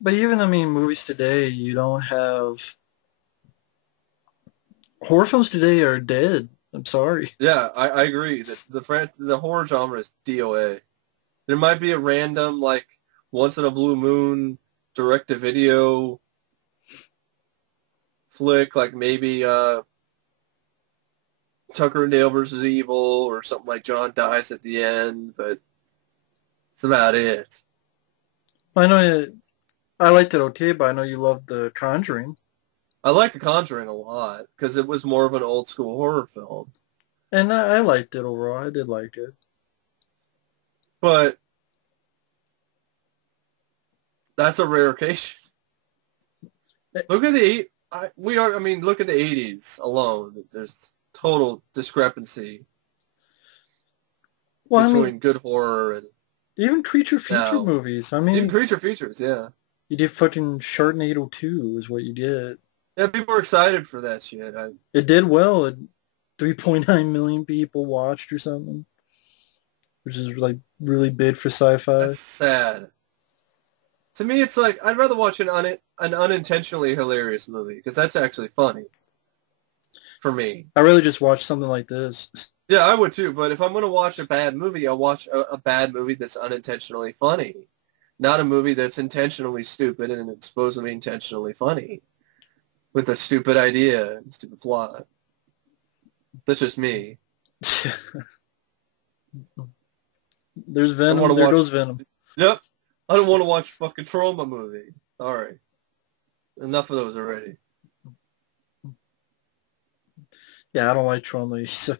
But even, I mean, movies today, you don't have horror films today are dead. I'm sorry. yeah, I agree that the horror genre is DOA. There might be a random like once in a blue moon direct to video flick, like maybe Tucker and Dale versus Evil or something like John dies at the end, but that's about it. I know I liked it okay, but I know you loved The Conjuring, I like The Conjuring a lot because it was more of an old school horror film. and I liked it overall. I did like it. But that's a rare occasion. Eh, Look at the I mean, look at the '80s alone. There's total discrepancy Well, I mean, between good horror and even creature feature now. movies. I Even mean, creature features, yeah. you did fucking Sharknado 2 is what you did. Yeah, people are excited for that shit. It did well. 3.9 million people watched or something, which is like really big for That's sci-fi. sad. To me, it's like I'd rather watch an unintentionally hilarious movie because that's actually funny for me. I really just watched something like this. Yeah, I would too. But if I'm gonna watch a bad movie, I'll watch a bad movie that's unintentionally funny, not a movie that's intentionally stupid and supposedly intentionally funny with a stupid idea and stupid plot. That's just me. There's I want Venom. to There watch. goes Venom. Yep. I don't want to watch a fucking trauma movie. All right. Enough of those already. Yeah, I don't like trauma. So,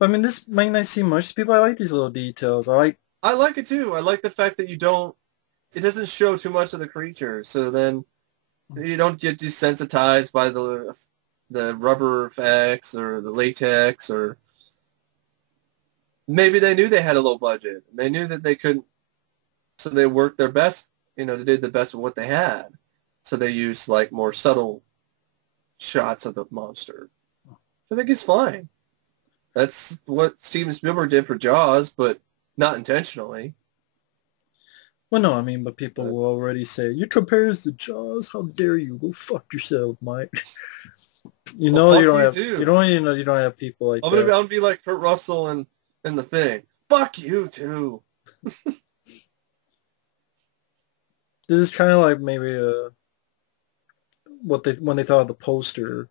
I mean, this might not seem much to people. I like these little details. I like. I like it too. I like the fact that it doesn't show too much of the creature. So then you don't get desensitized by the rubber effects or the latex or maybe they knew they had a low budget. They knew that they couldn't, so they worked their best. They did the best with what they had. So they used like more subtle shots of the monster. I think it's fine. That's what Steven Spielberg did for Jaws, but not intentionally. Well, no, I mean, but people But will already say you compare us to Jaws. How dare you? Go fuck yourself, Mike. You well, know you fuck don't you have. too. You don't have people like that. I'm gonna be like Kurt Russell and the Thing. Fuck you too. This is kind of like maybe what they when they thought of the poster.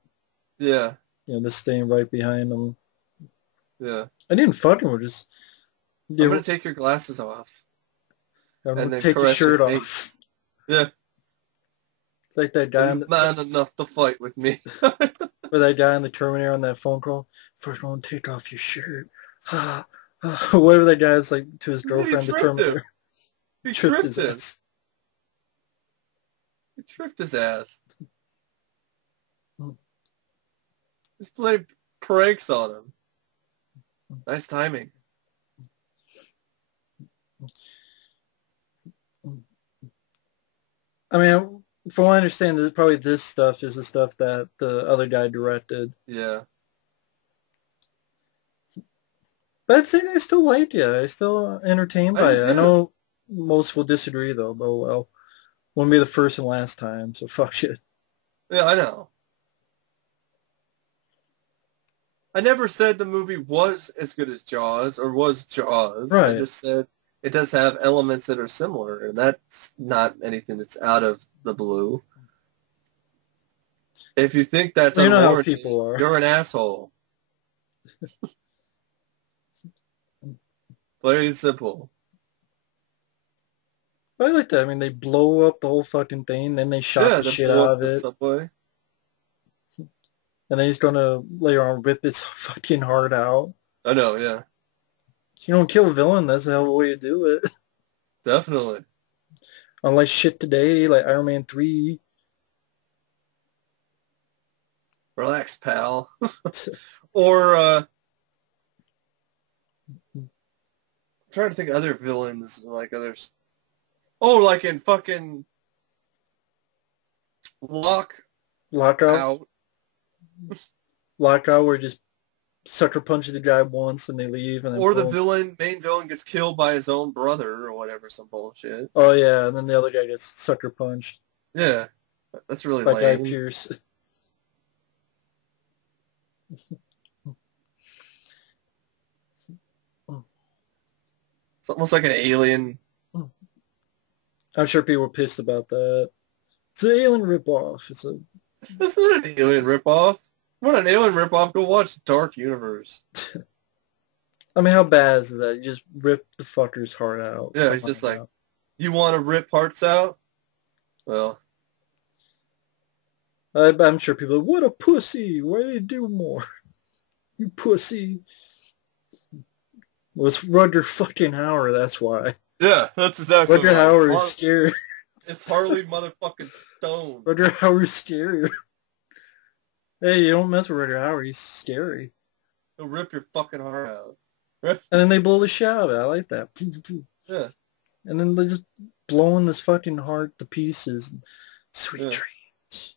Yeah, This thing right behind them. yeah. I didn't fucking with just. I'm Yeah, gonna take your glasses off I'm gonna and then take your caress your shirt face. off. Yeah. It's like that Are guy you man enough to fight with me? or that guy in the Terminator on that phone call. First one, take off your shirt. Whatever that guy's like to his He girlfriend, the tripped him. Terminator, He tripped tripped his him. ass. He tripped his ass. Just played pranks on him. Nice timing. I mean, from what I understand, probably this stuff is the stuff that the other guy directed. Yeah. But I'd say I still liked it. I still entertained I by did it. I too. know most will disagree though, but oh well. Won't be the first and last time, so fuck it. Yeah, I know. I never said the movie was as good as Jaws or was Jaws. I Right. just said it does have elements that are similar, and that's not anything that's out of the blue. If you think that's You know how unwarranted, people are. you're an asshole. Plain and simple. I like that. I mean, they blow up the whole fucking thing, then they shot Yeah, the they shit blow out up of the it, subway. and then he's gonna later on rip its fucking heart out. I know, yeah, You don't kill a villain, that's the hell of a way to do it. definitely. Unlike shit today, like Iron Man 3. Relax, pal. Or I'm trying to think of other villains like others. Oh, like in fucking Lockout. Lockout. Lockout, where just sucker punches the guy once and they leave and then Or the boom. villain, main villain gets killed by his own brother or whatever, some bullshit. Oh yeah, and then the other guy gets sucker punched Yeah, that's really by Guy lame. Pearce. It's almost like an alien. I'm sure people were pissed about that. It's an alien ripoff. It's a. That's not an alien ripoff. What an alien ripoff? Go watch Dark Universe. I mean, how bad is that? You just rip the fucker's heart out. Yeah, Come he's just on like, now. you want to rip hearts out? Well, I'm sure people are, what a pussy. Why did you do more? You pussy. Well, it's Rutger fucking Hauer, that's why. yeah, that's exactly Rutger why. Hauer is scary. It's Harley motherfucking Stone. Rutger Hauer is scary. Hey, you don't mess with Rutger Hauer. He's scary. He'll rip your fucking heart out. And then they blow the shit out of it. I like that. Yeah, And then they just blowing this fucking heart to pieces. Sweet yeah. dreams.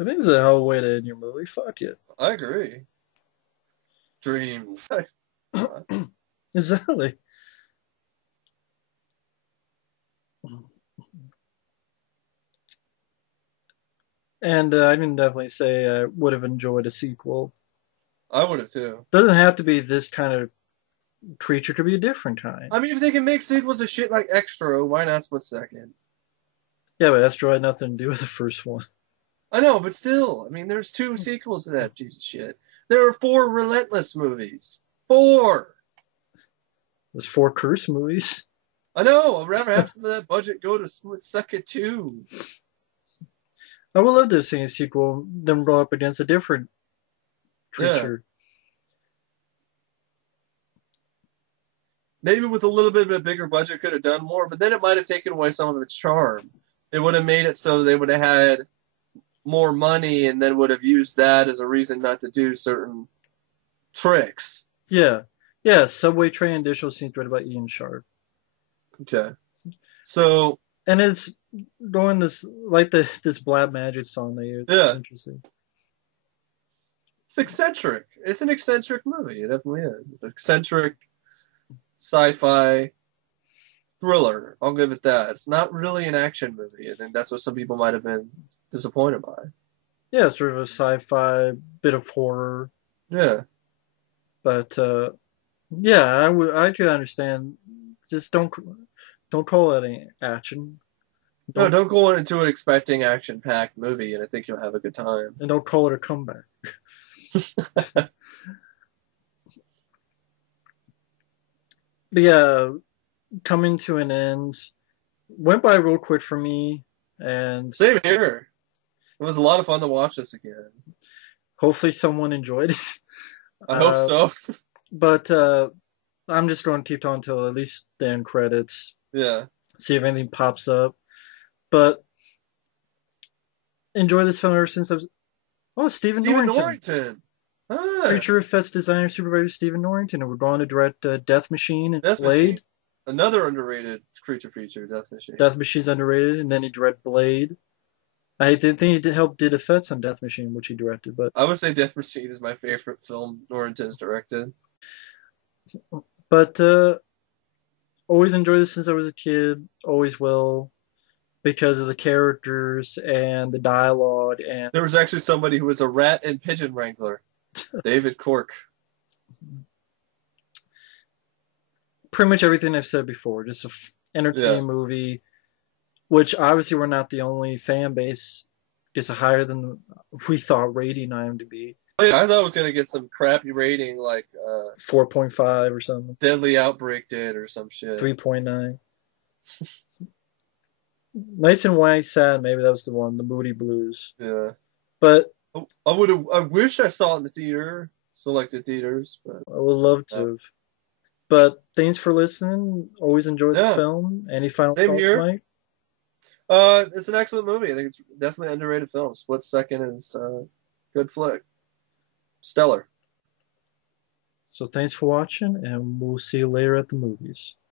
I think it's a hell of a way to end your movie. Fuck it. I agree. Dreams. Exactly. And I can definitely say I would have enjoyed a sequel. I would have too. Doesn't have to be this kind of creature. Could be a different kind. I mean, if they can make sequels of shit like Extra, why not Split Second? Yeah, but Astro had nothing to do with the first one. I know, but still, I mean, there's two sequels to that piece of shit. There are four Relentless movies. Four. There's four Curse movies. I know. I'd rather have some of that budget go to Split Second too. I would love to see a sequel, them go up against a different Yeah. creature. Maybe with a little bit of a bigger budget could have done more, but then it might have taken away some of its charm. It would have made it so they would have had more money and then would have used that as a reason not to do certain tricks. Yeah. Yeah, Subway Train additional scenes directed by Ian Sharp. Okay. So, And it's going this like this Black Magic song they use. yeah, Interesting. it's eccentric. It's an eccentric movie. It definitely is. It's an eccentric sci-fi thriller. I'll give it that. It's not really an action movie. I think that's what some people might have been disappointed by. Yeah, sort of a sci-fi bit of horror. Yeah. But yeah, I could understand. Just don't call it any action. No, Don't don't go into it expecting action-packed movie, and I think you'll have a good time. and don't call it a comeback. But yeah, coming to an end. Went by real quick for me, and Same here. It was a lot of fun to watch this again. hopefully someone enjoyed it. I hope so. But I'm just going to keep on until at least the end credits. Yeah. See if anything pops up. But enjoy this film ever since I was. Oh, Stephen Stephen Norrington. Norrington. Ah, Creature effects designer supervisor Stephen Norrington, and we're going to direct Death Machine and Death Blade. Machine. Another underrated creature feature, Death Machine. Death Machine's underrated, and then he directed Blade. I did think he did effects on Death Machine, which he directed, but I would say Death Machine is my favorite film Norrington's directed. but always enjoyed this since I was a kid. Always will, because of the characters and the dialogue and There was actually somebody who was a rat and pigeon wrangler. David Cork. pretty much everything I've said before. Just a entertaining Yeah. movie, which obviously we're not the only fan base. It's a higher than we thought rating IMDb. Oh, yeah, I thought it was gonna get some crappy rating like 4.5 or something. Deadly Outbreak did or some shit. 3.9. Nice and White, Sad. Maybe that was the one. The Moody Blues. Yeah. But I would have. I wish I saw it in the theater, selected theaters, but I would love uh, to. But thanks for listening. Always enjoy this yeah, film. Any final same thoughts, here. Mike? It's an excellent movie. I think it's definitely an underrated film. Split Second is good flick, stellar. So thanks for watching, and we'll see you later at the movies.